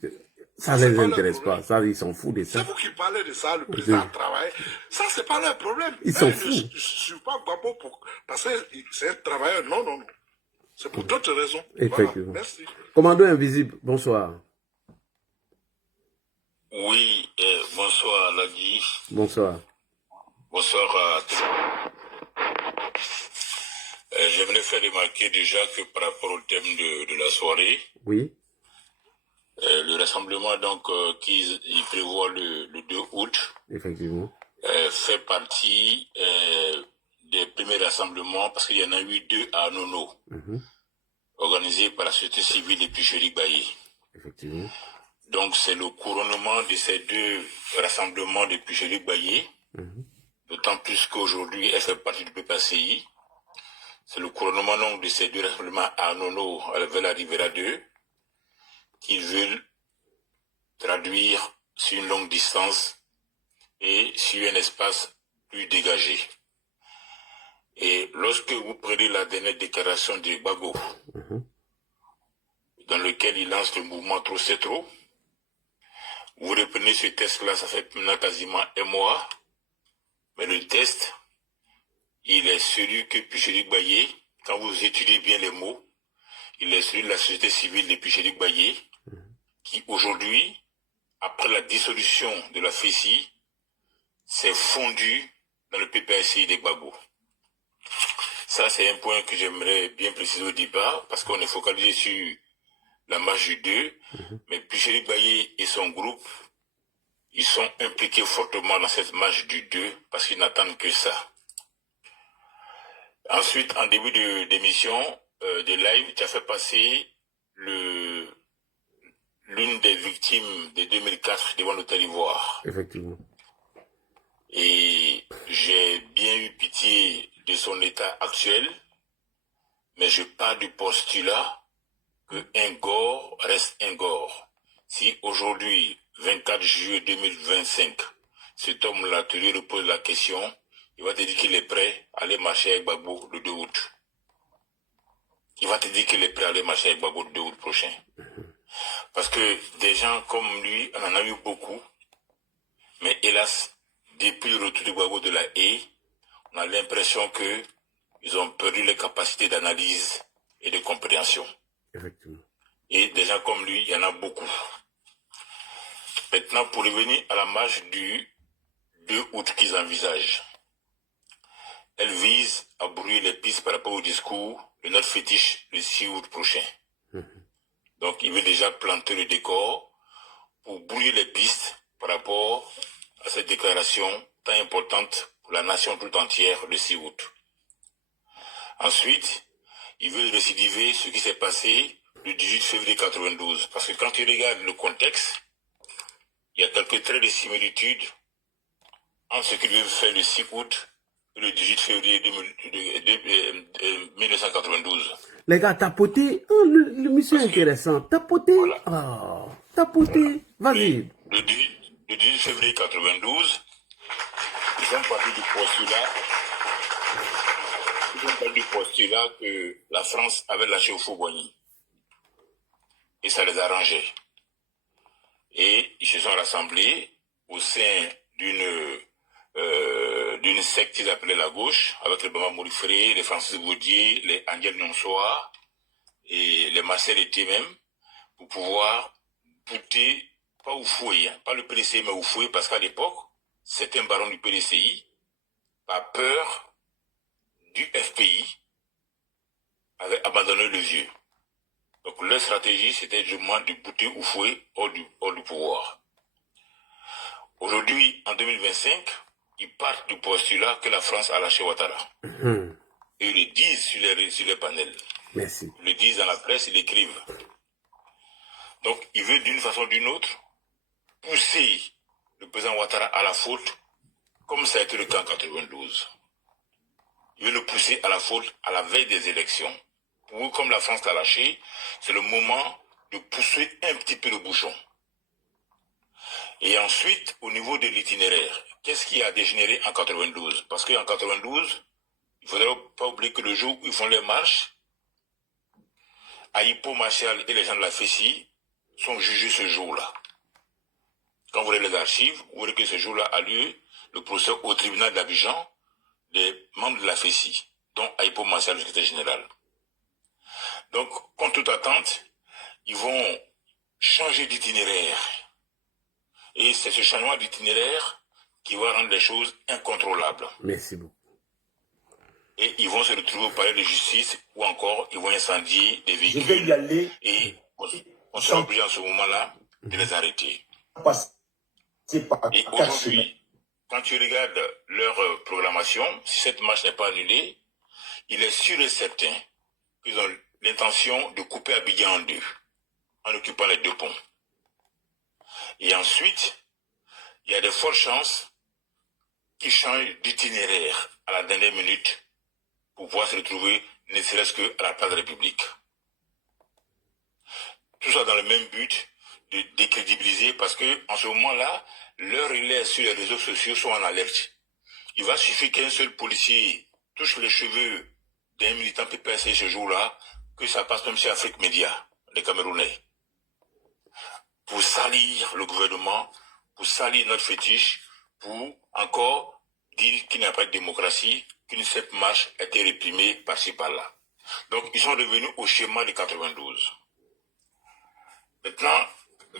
ça ne les intéresse pas. Ça, ils s'en foutent de ça. C'est vous qui parlez de ça, le président a travaillé. Ça, c'est pas leur problème. Ils s'en foutent. Je ne suis pas Gbagbo parce que c'est un travailleur. Non, non, non. C'est pour d'autres raisons. Effectivement. Voilà, merci. Commandant Invisible, bonsoir. Oui, bonsoir Ladi. Bonsoir. Bonsoir à tous. J'aimerais faire remarquer déjà que par rapport au thème de la soirée, oui, le rassemblement donc qui prévoit le 2 août, effectivement, fait partie des premiers rassemblements, parce qu'il y en a eu 2 à Nono, organisés par la société civile et puis Chéri Baye. Effectivement. Donc c'est le couronnement de ces 2 rassemblements de Chéri Baye, d'autant plus qu'aujourd'hui elle fait partie du PPACI. C'est le couronnement donc, de ces 2 rassemblements à Nono, vers la Rivera 2, qui veulent traduire sur une longue distance et sur un espace plus dégagé. Et lorsque vous prenez la dernière déclaration de Gbagbo, dans lequel il lance le mouvement Trop c'est trop, vous reprenez ce test-là, ça fait maintenant quasiment un mois, mais le test, il est celui que Pichéric Baye, quand vous étudiez bien les mots, il est celui de la société civile de Pichéric Baye, qui aujourd'hui, après la dissolution de la FECI, s'est fondu dans le PPACI de Gbagbo. Ça, c'est un point que j'aimerais bien préciser au débat, parce qu'on est focalisé sur la marche du 2, mais Pichéric Baye et son groupe, ils sont impliqués fortement dans cette marche du 2, parce qu'ils n'attendent que ça. Ensuite, en début d'émission, de live, tu as fait passer l'une des victimes de 2004 devant l'hôtel Ivoire. Effectivement. Et j'ai bien eu pitié de son état actuel, mais je pars du postulat qu'un gore reste un gore. Si aujourd'hui, 24 juillet 2025, cet homme-là te lui repose la question, il va te dire qu'il est prêt à aller marcher avec Gbagbo le 2 août. Il va te dire qu'il est prêt à aller marcher avec Gbagbo le 2 août prochain. Parce que des gens comme lui, on en a eu beaucoup, mais hélas, depuis le retour de Gbagbo de la haie, on a l'impression qu'ils ont perdu les capacités d'analyse et de compréhension. Effectivement. Et des gens comme lui, il y en a beaucoup. Maintenant, pour revenir à la marche du 2 août qu'ils envisagent, elle vise à brouiller les pistes par rapport au discours de notre fétiche le 6 août prochain. Donc, il veut déjà planter le décor pour brouiller les pistes par rapport à cette déclaration tant importante pour la nation tout entière le 6 août. Ensuite, il veut récidiver ce qui s'est passé le 18 février 92. Parce que quand tu regardes le contexte, il y a quelques traits de similitude entre ce qu'il veut faire le 6 août et le 18 février 1992. Les gars, tapoter, oh, le monsieur est intéressant. Tapoter, Voilà. oh, tapoter, vas-y. Le 18 février 92, ils sont partis du postulat que la France avait lâché au Fouboigny. Et ça les arrangeait. Et ils se sont rassemblés au sein d'une secte qu'ils appelaient la gauche, avec les Bama Mourifré, les Francis Gaudier, les Angel Nonsoir et les Marcel Été même, pour pouvoir bouter, pas Oufoué, pas le PDCI, mais Oufoué, parce qu'à l'époque, certains barons du PDCI, par peur du FPI, avaient abandonné le vieux. Donc leur stratégie, c'était justement de bouter Oufoué hors du pouvoir. Aujourd'hui, en 2025, ils partent du postulat que la France a lâché Ouattara. Et ils le disent sur les panels. Merci. Ils le disent dans la presse, ils l'écrivent. Donc, ils veulent d'une façon ou d'une autre pousser le président Ouattara à la faute, comme ça a été le cas en 92. Ils veulent le pousser à la faute à la veille des élections. Pour eux, comme la France l'a lâché, c'est le moment de pousser un petit peu le bouchon. Et ensuite, au niveau de l'itinéraire, qu'est-ce qui a dégénéré en 92? Parce qu'en 92, il ne faudrait pas oublier que le jour où ils font les marches, Aïpo Marshall et les gens de la FECI sont jugés ce jour-là. Quand vous voyez les archives, vous verrez que ce jour-là a lieu le procès au tribunal d'Abidjan des membres de la FECI, dont Aïpo Marshall, le secrétaire général. Donc, contre toute attente, ils vont changer d'itinéraire. Et c'est ce changement d'itinéraire qui va rendre les choses incontrôlables. Merci beaucoup. Et ils vont se retrouver au palais de justice ou encore ils vont incendier des véhicules. Je vais y aller. Et on sera obligé en ce moment-là de les arrêter. C'est pas Et aujourd'hui, quand tu regardes leur programmation, si cette marche n'est pas annulée, il est sûr et certain qu'ils ont l'intention de couper Abidjan en deux, en occupant les deux ponts. Et ensuite, il y a de fortes chances qu'ils changent d'itinéraire à la dernière minute pour pouvoir se retrouver ne serait-ce qu'à la place de la République. Tout ça dans le même but de décrédibiliser parce que en ce moment-là, leurs relais sur les réseaux sociaux sont en alerte. Il va suffire qu'un seul policier touche les cheveux d'un militant PPSI ce jour-là, que ça passe même chez Afrique Média, les Camerounais. Pour salir le gouvernement, pour salir notre fétiche, pour encore dire qu'il n'y a pas de démocratie, qu'une seule marche a été réprimée par-ci par-là. Donc ils sont revenus au schéma de 92. Maintenant,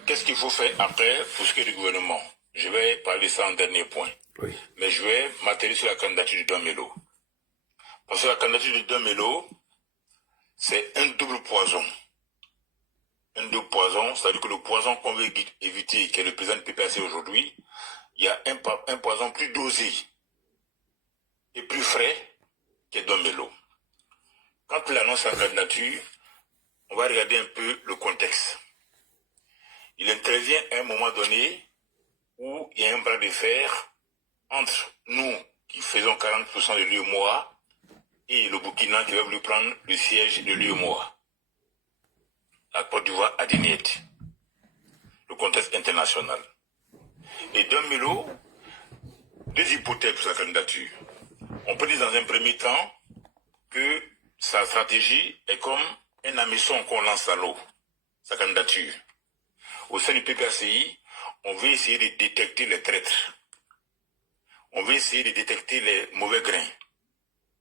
qu'est-ce qu'il faut faire après pour ce qui est du gouvernement? Je vais parler de ça en dernier point. Oui. Mais je vais m'atterrir sur la candidature de Domelo. Parce que la candidature de Domelo, c'est un double poison. Un double poison, c'est-à-dire que le poison qu'on veut éviter, qui est le président du PPAC aujourd'hui, il y a un poison plus dosé et plus frais qui est Domelo. Quand il annonce sa candidature, on va regarder un peu le contexte. Il intervient à un moment donné où il y a un bras de fer entre nous qui faisons 40% de l'UEMOA et le Burkina qui va lui prendre le siège de l'UEMOA. La Côte d'Ivoire a dit niet. Le contexte international. Et Domelo, deux hypothèses pour sa candidature. On peut dire dans un premier temps que sa stratégie est comme un hameçon qu'on lance à l'eau, sa candidature. Au sein du PPACI, on veut essayer de détecter les traîtres. On veut essayer de détecter les mauvais grains.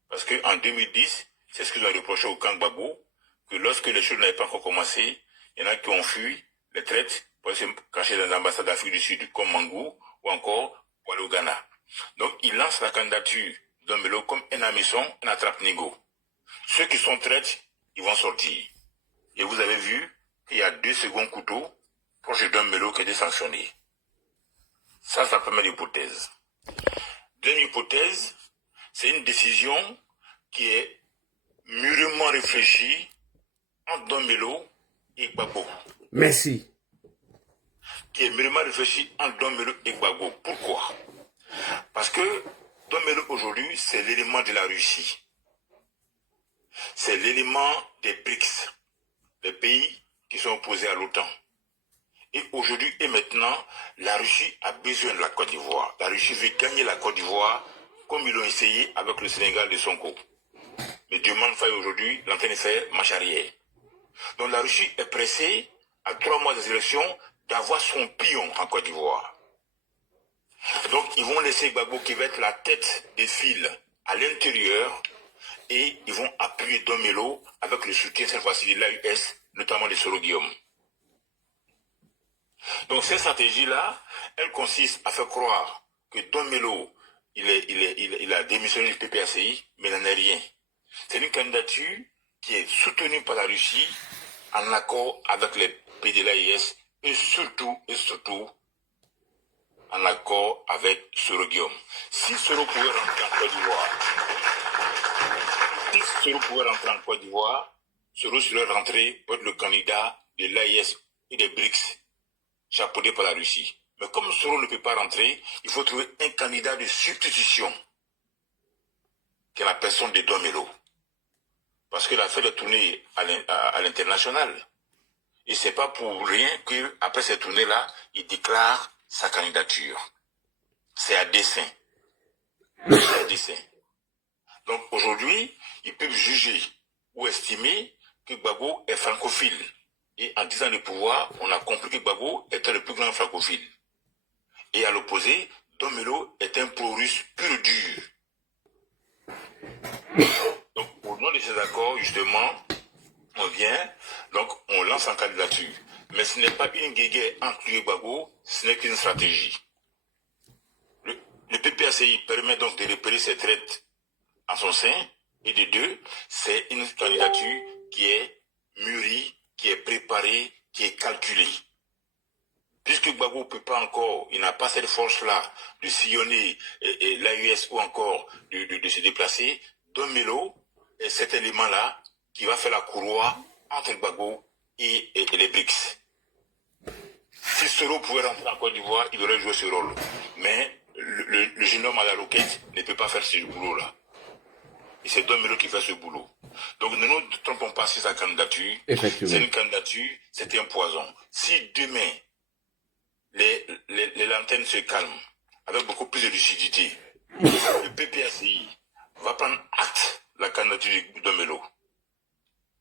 Parce qu'en 2010, c'est ce qu'ils ont reproché au camp Gbagbo, que lorsque les choses n'avaient pas encore commencé, il y en a qui ont fui les traîtres pour se cacher dans les ambassades d'Afrique du Sud comme Mangou ou encore pour aller au Ghana. Donc ils lancent la candidature d'Omelo comme un hameçon, un attrape-nigo. Ceux qui sont traîtres, ils vont sortir. Et vous avez vu qu'il y a 2 secondes couteaux proche d'Omelo qui a été sanctionné. Ça, c'est la première hypothèse. Deuxième hypothèse, c'est une décision qui est mûrement réfléchie entre Domelo et Gbagbo. Merci. Qui est mûrement réfléchie entre Domelo et Gbagbo. Pourquoi? Parce que Domelo aujourd'hui, c'est l'élément de la Russie. C'est l'élément des BRICS, les pays qui sont opposés à l'OTAN. Et aujourd'hui et maintenant, la Russie a besoin de la Côte d'Ivoire. La Russie veut gagner la Côte d'Ivoire comme ils l'ont essayé avec le Sénégal de Sonko. Mais Dieu m'en fait aujourd'hui, l'antenne fait marche arrière. Donc la Russie est pressée, à 3 mois des élections, d'avoir son pion en Côte d'Ivoire. Donc ils vont laisser Gbagbo qui va être la tête des fils à l'intérieur et ils vont appuyer Domelo avec le soutien cette fois-ci de l'AUS, notamment de Soro Guillaume. Donc cette stratégie-là, elle consiste à faire croire que Domelo, il a démissionné du PPACI, mais il n'en est rien. C'est une candidature qui est soutenue par la Russie en accord avec les pays de l'AIS et surtout en accord avec Soro Guillaume. Si Soro pouvait rentrer en Côte d'Ivoire, Soro serait rentré pour être le candidat de l'AIS et des BRICS, chapeauté par la Russie. Mais comme Soro ne peut pas rentrer, il faut trouver un candidat de substitution, qui est la personne de Domelo. Parce qu'il a fait des tournées à l'international. Et c'est pas pour rien qu'après ces tournées-là, il déclare sa candidature. C'est à dessein. C'est à dessein. Donc aujourd'hui, ils peuvent juger ou estimer que Gbagbo est francophile. Et en 10 ans de pouvoir, on a compris que Gbagbo était le plus grand francophile. Et à l'opposé, Domelo est un pro-russe pur dur. Donc au nom de ces accords, justement, on lance en candidature. Mais ce n'est pas une guéguerre entre lui et Gbagbo, ce n'est qu'une stratégie. Le PPACI permet donc de repérer ses traites en son sein, et de deux, c'est une candidature qui est mûrie, qui est préparée, qui est calculée. puisque Gbagbo ne peut pas encore, il n'a pas cette force-là de sillonner l'AUS ou encore de se déplacer, Don Melo est cet élément-là qui va faire la courroie entre Gbagbo et les BRICS. Si Soro pouvait rentrer en Côte d'Ivoire, il aurait joué ce rôle. Mais le jeune homme à la roquette ne peut pas faire ce boulot-là. Et c'est Don Melo qui fait ce boulot. Donc ne nous trompons pas sur sa candidature. C'est une candidature, c'est un poison. Si demain, les lanternes se calment, avec beaucoup plus de lucidité, le PPACI va prendre acte de la candidature de Don Melo.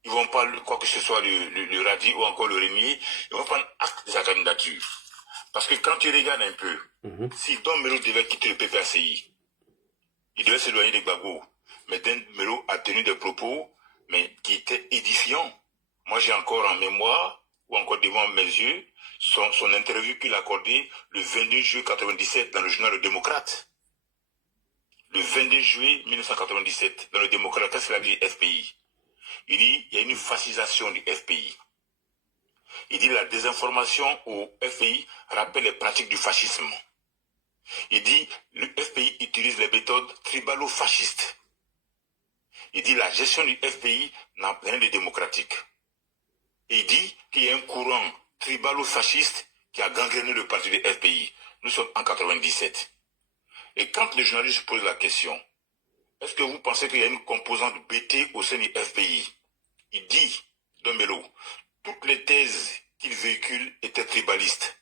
Ils vont pas, quoi que ce soit, le radier ou encore le renier, ils vont prendre acte de sa candidature. Parce que quand tu regardes un peu, si Don Melo devait quitter le PPACI, il devait s'éloigner de Gbagbo. Mais Don Melo a tenu des propos, mais qui étaient édifiants. Moi, j'ai encore en mémoire, ou encore devant mes yeux, son interview qu'il a accordée le 22 juillet 1997 dans le journal Le Démocrate. Le 22 juillet 1997, dans Le Démocrate, qu'est-ce qu'il a dit FPI? Il dit, il y a une fascisation du FPI. Il dit, la désinformation au FPI rappelle les pratiques du fascisme. Il dit, le FPI utilise les méthodes tribalo-fascistes. Il dit, la gestion du FPI n'a rien de démocratique. Et il dit qu'il y a un courant tribalo-fasciste qui a gangréné le parti du FPI. Nous sommes en 97. Et quand le journaliste pose la question, est-ce que vous pensez qu'il y a une composante BT au sein du FPI? Il dit, Don Melo, toutes les thèses qu'il véhicule étaient tribalistes.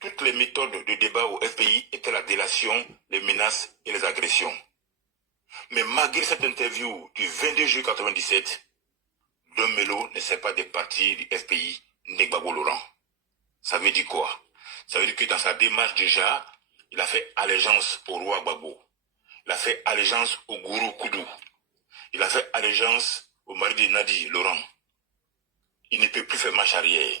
Toutes les méthodes de débat au FPI étaient la délation, les menaces et les agressions. Mais malgré cette interview du 22 juillet 1997, Don Melo ne sait pas des partis du FPI ni Gbagbo Laurent. Ça veut dire quoi? Ça veut dire que dans sa démarche déjà, il a fait allégeance au roi Gbagbo. Il a fait allégeance au gourou Koudou. Il a fait allégeance au mari de Nadi, Laurent. Il ne peut plus faire marche arrière.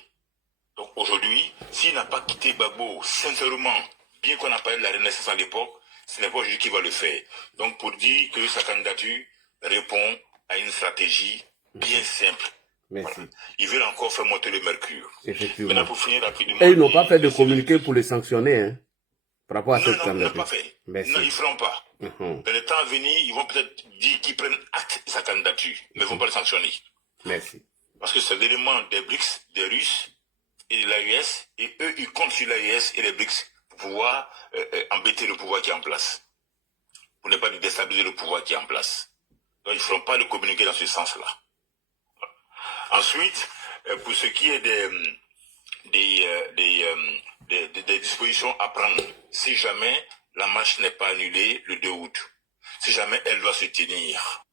Donc aujourd'hui, s'il n'a pas quitté Gbagbo, sincèrement, bien qu'on a parlé de la Renaissance à l'époque, ce n'est pas aujourd'hui qu'il va le faire. Donc pour dire que sa candidature répond à une stratégie bien simple. Merci. Voilà. Ils veulent encore faire monter le mercure. Effectivement. Maintenant, pour finir rapidement... Et ils n'ont pas fait de communiqué pour les sanctionner, hein, par rapport à cette candidature. Non, ils n'ont pas fait. Merci. Non, ils ne feront pas. Dans le temps à venir, ils vont peut-être dire qu'ils prennent acte de sa candidature, mais ils ne vont pas le sanctionner. Merci. Parce que c'est l'élément des BRICS, des Russes et de l'AES, et eux, ils comptent sur l'AES et les BRICS pour pouvoir embêter le pouvoir qui est en place. Pour ne pas déstabiliser le pouvoir qui est en place. Donc, ils ne feront pas le communiqué dans ce sens-là. Ensuite, pour ce qui est des dispositions à prendre, si jamais la marche n'est pas annulée le 2 août, si jamais elle doit se tenir,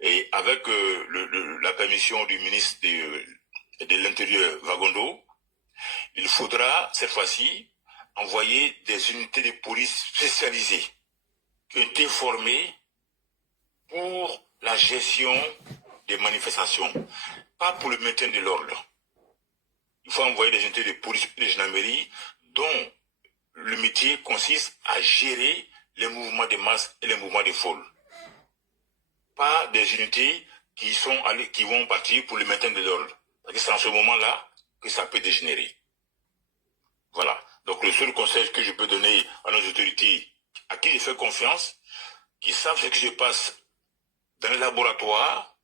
et avec la permission du ministre de l'Intérieur, Vagondo, il faudra cette fois-ci envoyer des unités de police spécialisées qui ont été formées pour la gestion des manifestations, pas pour le maintien de l'ordre. Il faut envoyer des unités de police et de gendarmerie dont le métier consiste à gérer les mouvements de masse et les mouvements de foule. Pas des unités qui vont partir pour le maintien de l'ordre. Parce que c'est en ce moment-là que ça peut dégénérer. Voilà. Donc le seul conseil que je peux donner à nos autorités, à qui je fais confiance, qui savent ce qui se passe dans les laboratoires,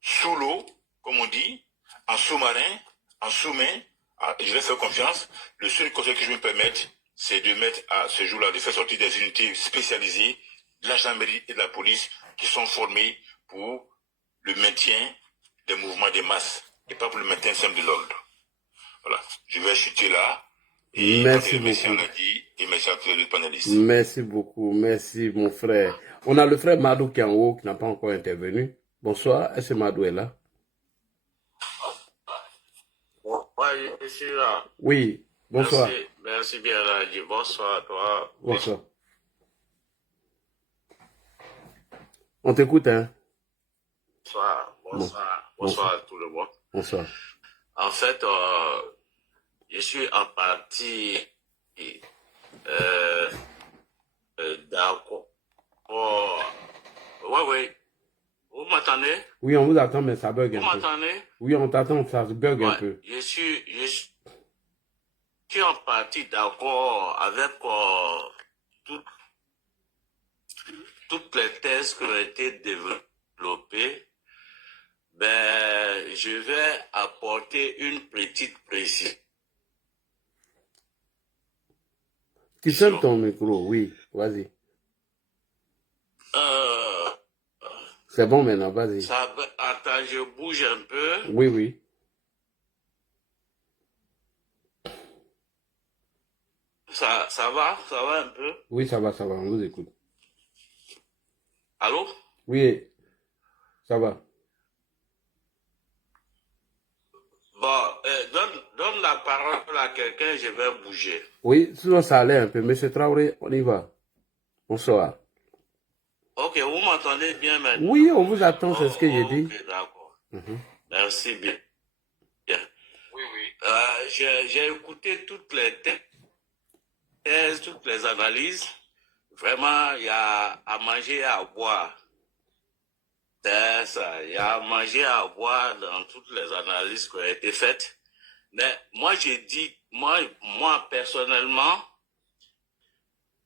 sous l'eau, comme on dit, en sous-marin, en sous-main, je leur fais confiance. Le seul conseil que je me permette, c'est de mettre à ce jour-là, de faire sortir des unités spécialisées de la gendarmerie et de la police qui sont formées pour le maintien des mouvements de masse et pas pour le maintien simple de l'ordre. Voilà. Je vais chuter là. Et merci beaucoup. beaucoup. Et merci à tous les panélistes. Merci beaucoup. Merci, mon frère. On a le frère Madou qui est en haut, qui n'a pas encore intervenu. Bonsoir. Est-ce que Madou est là? Oui, je suis là. Oui. Bonsoir. Merci bien, Radji. Bonsoir à toi. Bonsoir. On t'écoute, hein? Bonsoir à tout le monde. Bonsoir. En fait, je suis en partie d'accord. Oui. Vous m'entendez? Oui, on vous attend, mais ça bug un peu. Vous m'entendez? Oui, on t'attend, ça bug un peu. Je suis suis en partie d'accord avec tout- toutes les thèses qui ont été développées. Ben, je vais apporter une petite précision. Tu fermes ton micro, oui, vas-y. C'est bon maintenant, vas-y. Attends, je bouge un peu. Oui, oui. Ça va un peu. Oui, ça va, on vous écoute. Allô? Oui, ça va. Bon, donne la parole à quelqu'un, je vais bouger. Oui, sinon ça allait un peu. Monsieur Traoré, on y va. Bonsoir. Ok, vous m'entendez bien maintenant? Oui, on vous attend, c'est ce que j'ai dit. Ok, d'accord. Mhm. Merci bien. Oui, oui. J'ai écouté toutes les thèses, toutes les analyses. Vraiment, il y a à manger et à boire. C'est ça, il y a à manger et à boire dans toutes les analyses qui ont été faites. Mais moi, j'ai dit, moi personnellement,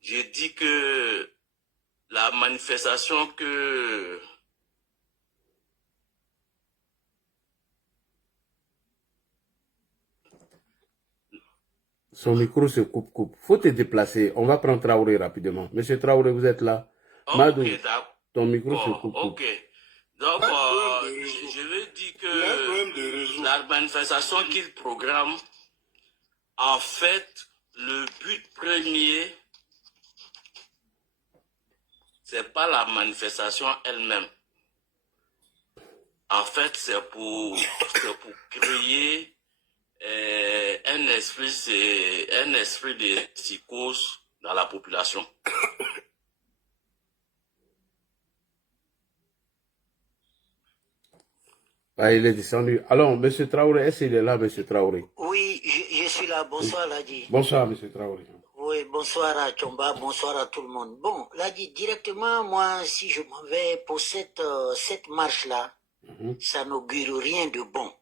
j'ai dit que la manifestation que Son micro se coupe. Faut te déplacer. On va prendre Traoré rapidement. Monsieur Traoré, vous êtes là. Madou, ton micro se coupe. Ok. Donc, je veux dire que la manifestation qu'il programme, en fait, le but premier, c'est pas la manifestation elle-même. En fait, c'est pour créer un esprit de psychose dans la population. Ah, il est descendu. Alors, monsieur Traoré, est-ce qu'il est là, monsieur Traoré? Oui, je suis là. Bonsoir, Ladi. Bonsoir, monsieur Traoré. Oui, bonsoir à Chomba, bonsoir à tout le monde. Bon, Ladi, directement, moi, si je m'en vais pour cette marche-là, ça n'augure rien de bon.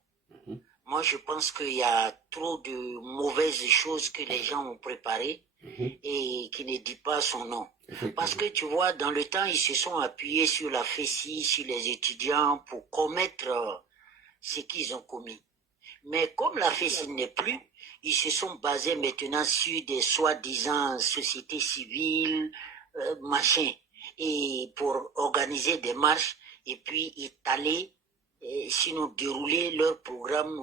Moi, je pense qu'il y a trop de mauvaises choses que les gens ont préparées et qui ne disent pas son nom. Parce que tu vois, dans le temps, ils se sont appuyés sur la FESI, sur les étudiants pour commettre ce qu'ils ont commis. Mais comme la FESI n'est plus, ils se sont basés maintenant sur des soi-disant sociétés civiles, machin, et pour organiser des marches et puis étaler, sinon dérouler leur programme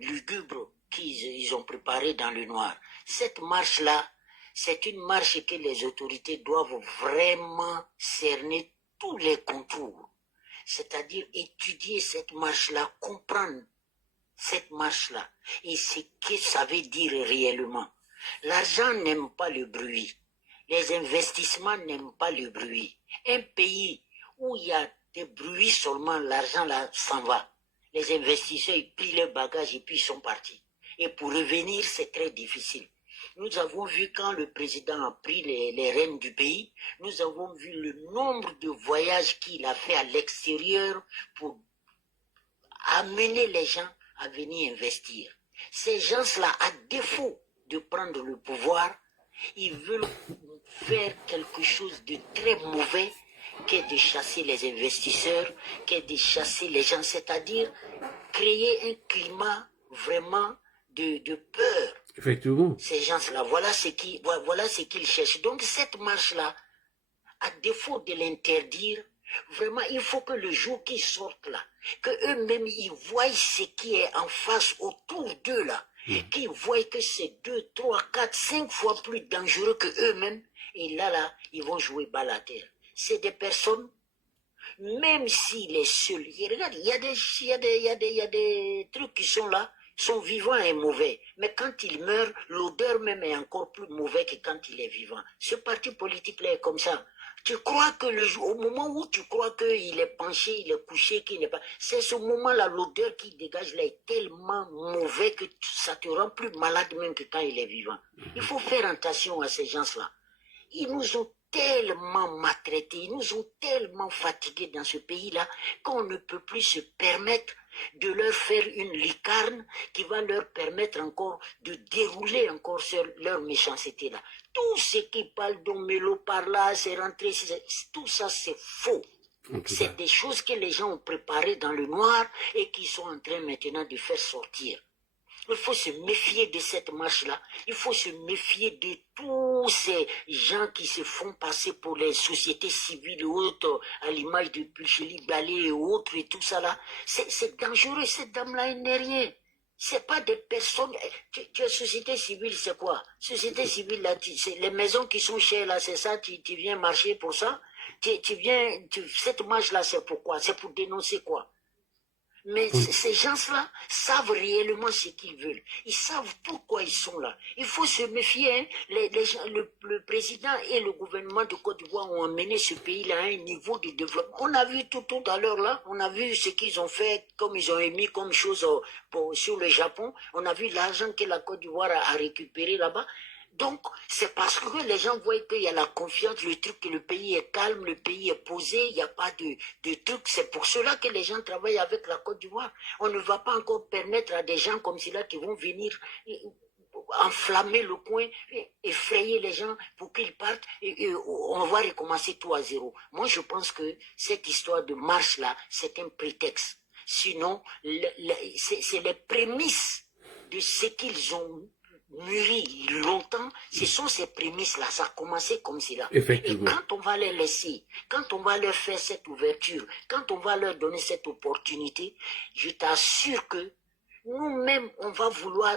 lugubre qu'ils ont préparé dans le noir. Cette marche-là, c'est une marche que les autorités doivent vraiment cerner tous les contours. C'est-à-dire étudier cette marche-là, comprendre cette marche-là et ce que ça veut dire réellement. L'argent n'aime pas le bruit. Les investissements n'aiment pas le bruit. Un pays où il y a des bruits seulement, l'argent là s'en va. Les investisseurs, ils plient leurs bagages et puis ils sont partis. Et pour revenir, c'est très difficile. Nous avons vu quand le président a pris les rênes du pays, nous avons vu le nombre de voyages qu'il a fait à l'extérieur pour amener les gens à venir investir. Ces gens-là, à défaut de prendre le pouvoir, ils veulent faire quelque chose de très mauvais qu'est de chasser les investisseurs, qu'est de chasser les gens, c'est-à-dire créer un climat vraiment de peur. Effectivement. Ces gens-là, voilà ce qu'ils cherchent. Donc cette marche-là, à défaut de l'interdire, vraiment, il faut que le jour qu'ils sortent là, que eux-mêmes, ils voient ce qui est en face autour d'eux là, qu'ils voient que c'est 2, 3, 4, 5 fois plus dangereux que eux-mêmes, et là, ils vont jouer balle à terre. C'est des personnes, même s'il est seul, regarde, il y a des trucs qui sont là, sont vivants et mauvais. Mais quand il meurt, l'odeur même est encore plus mauvaise que quand il est vivant. Ce parti politique-là est comme ça. Tu crois que au moment où tu crois qu'il est penché, il est couché, qu'il n'est pas... C'est ce moment-là, l'odeur qu'il dégage là est tellement mauvais que ça te rend plus malade même que quand il est vivant. Il faut faire attention à ces gens-là. Ils nous ont tellement maltraités, ils nous ont tellement fatigués dans ce pays-là qu'on ne peut plus se permettre de leur faire une lucarne qui va leur permettre encore de dérouler encore sur leur méchanceté-là. Tout ce qui parle d'Omelo par là, c'est rentré, tout ça c'est faux. C'est des choses que les gens ont préparées dans le noir et qui sont en train maintenant de faire sortir. Il faut se méfier de cette marche-là. Il faut se méfier de tous ces gens qui se font passer pour les sociétés civiles et autres, à l'image de Pulcheli Balé et autres et tout ça là. C'est dangereux, cette dame-là, elle n'est rien. C'est pas des personnes. Tu es société civile, c'est quoi? Société civile, là, c'est les maisons qui sont chères, là, c'est ça? Tu viens marcher pour ça? Cette marche-là, c'est pourquoi? C'est pour dénoncer quoi? Mais ces gens-là savent réellement ce qu'ils veulent. Ils savent pourquoi ils sont là. Il faut se méfier. Hein. Le président et le gouvernement de Côte d'Ivoire ont amené ce pays-là à un niveau de développement. On a vu tout à l'heure là, on a vu ce qu'ils ont fait, comme ils ont émis comme chose sur le Japon. On a vu l'argent que la Côte d'Ivoire a récupéré là-bas. Donc, c'est parce que les gens voient qu'il y a la confiance, le truc, que le pays est calme, le pays est posé, il n'y a pas de truc. C'est pour cela que les gens travaillent avec la Côte d'Ivoire. On ne va pas encore permettre à des gens comme cela qui vont venir enflammer le coin, effrayer les gens pour qu'ils partent et on va recommencer tout à zéro. Moi, je pense que cette histoire de marche-là, c'est un prétexte. Sinon, c'est les prémices de ce qu'ils ont mûri longtemps, ce sont ces prémices-là, ça a commencé comme cela. Et quand on va les laisser, quand on va leur faire cette ouverture, quand on va leur donner cette opportunité, je t'assure que nous-mêmes, on va vouloir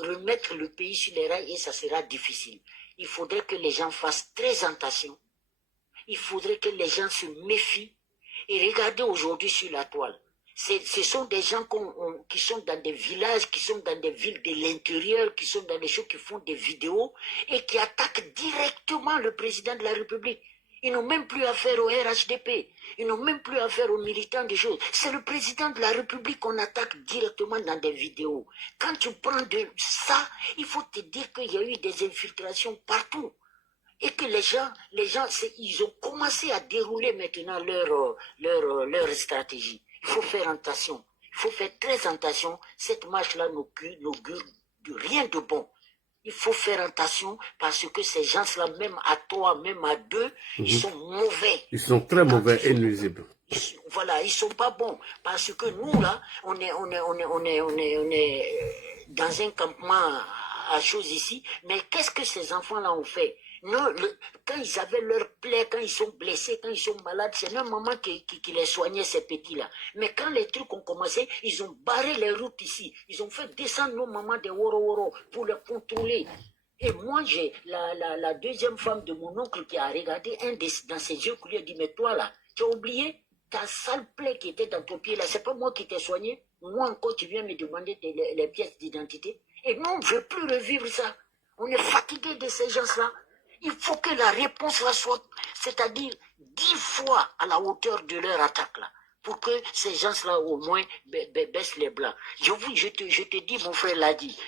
remettre le pays sur les rails et ça sera difficile. Il faudrait que les gens fassent très attention. Il faudrait que les gens se méfient. Et regardez aujourd'hui sur la toile. Ce sont des gens qui sont dans des villages, qui sont dans des villes de l'intérieur, qui sont dans des choses qui font des vidéos et qui attaquent directement le président de la République. Ils n'ont même plus affaire au RHDP. Ils n'ont même plus affaire aux militants des choses. C'est le président de la République qu'on attaque directement dans des vidéos. Quand tu prends de ça, il faut te dire qu'il y a eu des infiltrations partout. Et que les gens, ils ont commencé à dérouler maintenant leur stratégie. Il faut faire attention. Il faut faire très attention. Cette marche-là n'augure de rien de bon. Il faut faire attention parce que ces gens-là, même à toi, même à deux, ils sont mauvais. Ils sont très mauvais et nuisibles. Voilà, ils sont pas bons. Parce que nous, là, on est dans un campement à choses ici. Mais qu'est-ce que ces enfants-là ont fait? Non, quand ils avaient leur plaie, quand ils sont blessés, quand ils sont malades, c'est leur maman qui les soignait, ces petits-là. Mais quand les trucs ont commencé, ils ont barré les routes ici. Ils ont fait descendre nos mamans des Woro pour les contrôler. Et moi, j'ai la deuxième femme de mon oncle qui a regardé dans ses yeux, qui lui a dit, mais toi là, tu as oublié ta sale plaie qui était dans ton pied là, c'est pas moi qui t'ai soigné. Moi encore, tu viens me demander les pièces d'identité. Et nous, on ne veut plus revivre ça. On est fatigué de ces gens-là. Il faut que la réponse là soit, c'est-à-dire 10 fois à la hauteur de leur attaque là, pour que ces gens-là au moins baissent les blancs. Je te dis, mon frère l'a dit,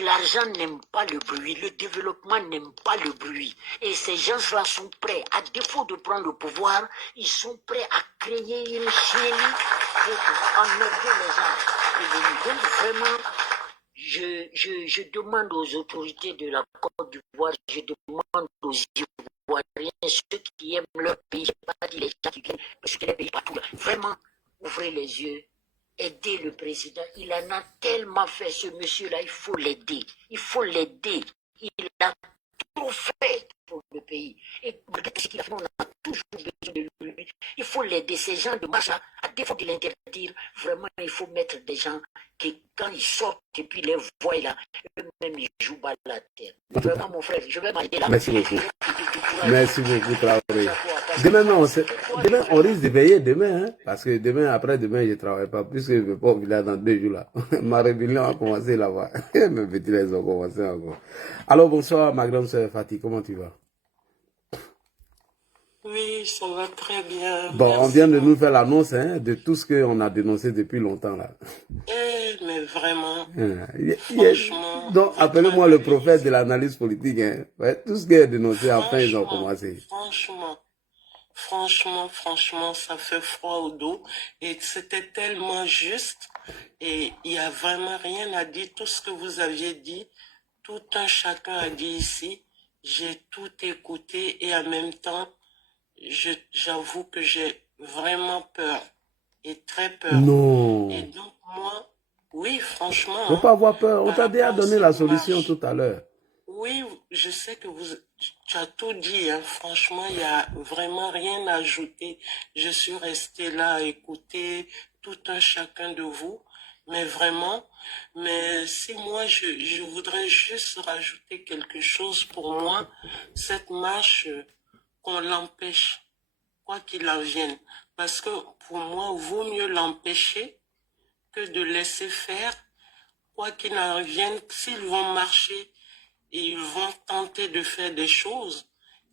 l'argent n'aime pas le bruit, le développement n'aime pas le bruit. Et ces gens-là sont prêts, à défaut de prendre le pouvoir, ils sont prêts à créer une chaîne pour emmerder les gens. Et donc vraiment, je demande aux autorités de la Côte d'Ivoire, je demande aux Ivoiriens, ceux qui aiment leur pays, je n'ai pas dit les gens qui viennent, parce que les pays partout, là, vraiment, ouvrez les yeux, aidez le président. Il en a tellement fait, ce monsieur-là, il faut l'aider. Il faut l'aider. Il a trop fait pour le pays. Et regardez ce qu'il a fait, on a toujours besoin de lui. Il faut l'aider. Ces gens de marche, à défaut de l'interdire, vraiment, il faut mettre des gens qui, quand ils sortent et puis les voient là, eux-mêmes, ils jouent bas la terre. Vraiment, mon frère, je vais m'aider là. Merci beaucoup. Merci beaucoup, Traoré. Demain, on risque de veiller demain, hein, parce que après-demain, je ne travaille pas, puisque je ne vais pas au village dans 2 jours là. Ma rébellion a commencé là-bas. Mes petits les ont commencé encore. Alors, bonsoir, ma grande soeur Fatih, comment tu vas? Oui, ça va très bien. Bon, on Merci vient de nous beaucoup. faire l'annonce de tout ce qu'on a dénoncé depuis longtemps là. Mais vraiment, franchement, Donc, votre appelez-moi le prophète analyse, de l'analyse politique. Ouais, tout ce qui est dénoncé, enfin, ils ont commencé. franchement, ça fait froid au dos. Et c'était tellement juste. Et il n'y a vraiment rien à dire. Tout ce que vous aviez dit, tout un chacun a dit ici. J'ai tout écouté et en même temps, j'avoue que j'ai vraiment peur. Et très peur. Non. Et donc, moi, oui, franchement. Faut pas avoir peur. On par t'a déjà rapport à donné la cette solution marche, tout à l'heure. oui, je sais que tu as tout dit, hein. Franchement, il n'y a vraiment rien à ajouter. Je suis restée là à écouter tout un chacun de vous, mais vraiment, mais si moi, je voudrais juste rajouter quelque chose pour moi, cette marche, qu'on l'empêche, quoi qu'il en vienne. Parce que pour moi, vaut mieux l'empêcher que de laisser faire, quoi qu'il en vienne, s'ils vont marcher, et ils vont tenter de faire des choses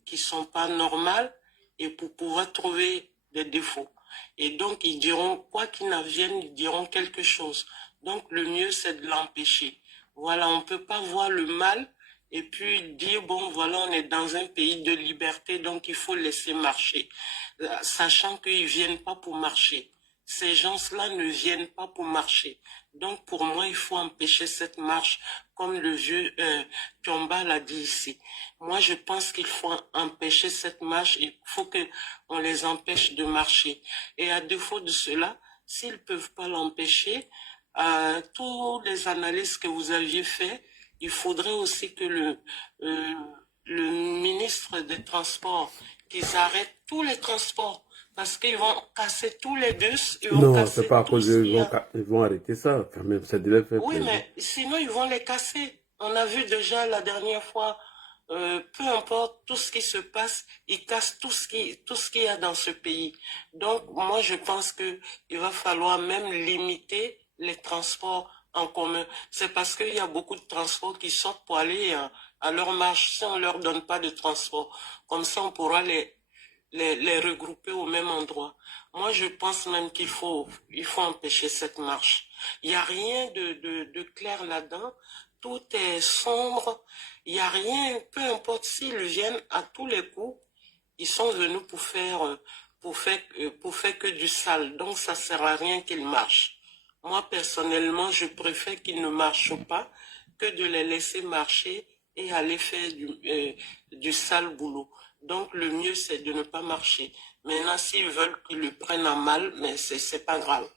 qui sont pas normales et pour pouvoir trouver des défauts. Et donc, ils diront, quoi qu'il en vienne, ils diront quelque chose. Donc, le mieux, c'est de l'empêcher. Voilà, on peut pas voir le mal et puis dire, bon, voilà, on est dans un pays de liberté, donc il faut laisser marcher. Sachant qu'ils viennent pas pour marcher. Ces gens-là ne viennent pas pour marcher. Donc, pour moi, il faut empêcher cette marche, comme le vieux Thiomba l'a dit ici. Moi, je pense qu'il faut empêcher cette marche. Il faut qu'on les empêche de marcher. Et à défaut de cela, s'ils ne peuvent pas l'empêcher, toutes les analyses que vous aviez faites, il faudrait aussi que le ministre des Transports, qu'ils arrêtent tous les transports. Parce qu'ils vont casser tous les bus, ils vont Non, casser c'est pas à tout cause ce d'eux. qu'il y a. Ils vont arrêter ça. Quand même, ça devait faire Oui, plaisir. mais sinon, ils vont les casser. On a vu déjà la dernière fois, peu importe tout ce qui se passe, ils cassent tout ce qu'il y a dans ce pays. Donc, moi, je pense que il va falloir même limiter les transports en commun. C'est parce qu'il y a beaucoup de transports qui sortent pour aller à leur marche. Si on ne leur donne pas de transport, comme ça, on pourra les regrouper au même endroit. Moi, je pense même qu'il faut empêcher cette marche. Il n'y a rien de clair là-dedans. Tout est sombre. Il n'y a rien, peu importe s'ils viennent à tous les coups, ils sont venus pour faire que du sale. Donc, ça sert à rien qu'ils marchent. Moi, personnellement, je préfère qu'ils ne marchent pas que de les laisser marcher et aller faire du sale boulot. Donc, le mieux, c'est de ne pas marcher. Maintenant, s'ils veulent qu'ils le prennent en mal, mais c'est pas grave.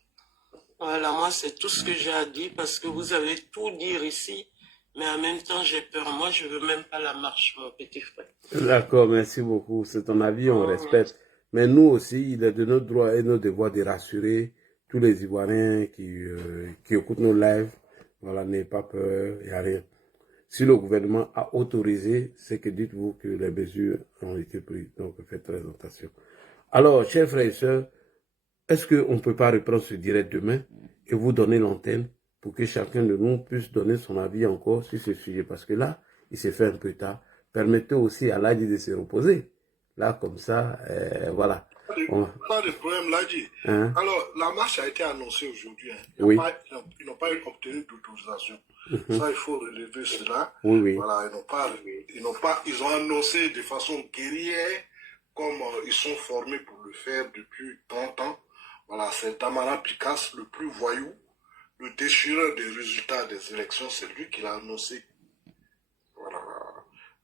Voilà, moi, c'est tout ce que j'ai à dire parce que vous avez tout dire ici, mais en même temps, j'ai peur. Moi, je veux même pas la marche, mon petit frère. D'accord, merci beaucoup. C'est ton avis, on respecte. Mais nous aussi, il est de notre droit et notre devoir de rassurer tous les Ivoiriens qui écoutent nos lives. Voilà, n'ayez pas peur, il n'y a rien. Si le gouvernement a autorisé, c'est que dites-vous que les mesures ont été prises. Donc, faites très attention. Alors, chers frères et sœurs, est-ce qu'on ne peut pas reprendre ce direct demain et vous donner l'antenne pour que chacun de nous puisse donner son avis encore sur ce sujet? Parce que là, il s'est fait un peu tard. Permettez aussi à Ladi de se reposer. Là, comme ça, voilà. Pas de problème, Ladi. Hein? Alors, la marche a été annoncée aujourd'hui. Hein. Oui. Ils n'ont pas obtenu d'autorisation. Ça, il faut relever cela. Oui, oui. Voilà, ils ont annoncé de façon guerrière, comme ils sont formés pour le faire depuis 30 ans. Voilà, c'est Damara Picasse, le plus voyou, le déchireur des résultats des élections, c'est lui qui l'a annoncé. Voilà.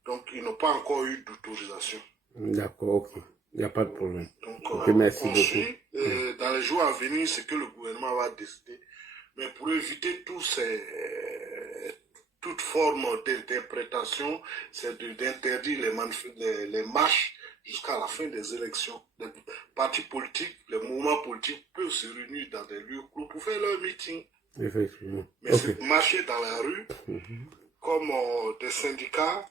Donc, ils n'ont pas encore eu d'autorisation. D'accord, ok. Il n'y a pas de problème. Donc, okay, merci on beaucoup. suit dans les jours à venir ce que le gouvernement va décider. Mais pour éviter toute forme d'interprétation, c'est d'interdire les marches jusqu'à la fin des élections. Les partis politiques, les mouvements politiques peuvent se réunir dans des lieux clos pour faire leur meeting. Effectivement. Mais c'est marcher dans la rue, comme des syndicats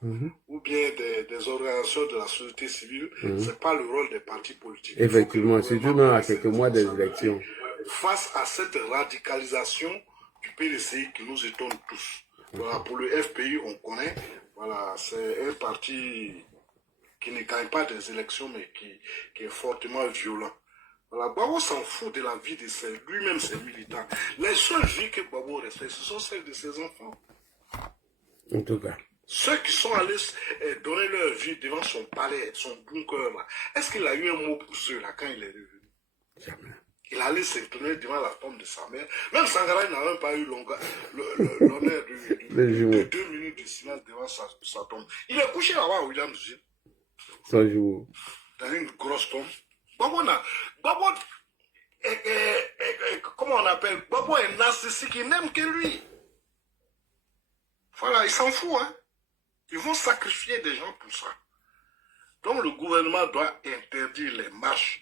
ou bien des organisations de la société civile, c'est pas le rôle des partis politiques. Effectivement, surtout dans à quelques mois des élections. Face à cette radicalisation du PDCI qui nous étonne tous. Voilà, pour le FPI, on connaît. Voilà, c'est un parti qui ne gagne pas des élections, mais qui est fortement violent. Voilà, Gbagbo s'en fout de la vie de lui-même, ses militants. Les seules vies que Gbagbo respecte, ce sont celles de ses enfants. En tout cas. Ceux qui sont allés donner leur vie devant son palais, son bunker, là, est-ce qu'il a eu un mot pour ceux-là quand il est revenu? Jamais. Il allait s'incliner devant la tombe de sa mère. Même Sankara n'a même pas eu l'honneur de 2 minutes de silence devant sa tombe. Il est couché là-bas à Williamsville. Dans une grosse tombe. Gbagbo, comment on appelle? Gbagbo est narcissique, il n'aime que lui. Voilà, il s'en fout, hein. Ils vont sacrifier des gens pour ça. Donc le gouvernement doit interdire les marches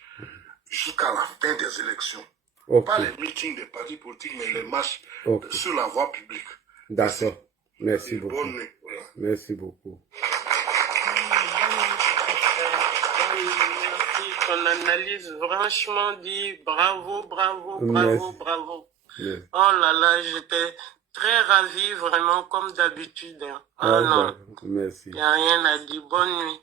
jusqu'à la fin des élections. Okay. Pas les meetings des partis politiques, mais les marches sur la voie publique. D'accord. Merci beaucoup. Bonne nuit. Voilà. Merci beaucoup. Ton analyse franchement dit bravo, bravo, bravo, Merci. bravo. Merci. Oh là là, j'étais très ravi, vraiment, comme d'habitude. Hein. Oh non, Merci. il n'y a rien à dire. Bonne nuit.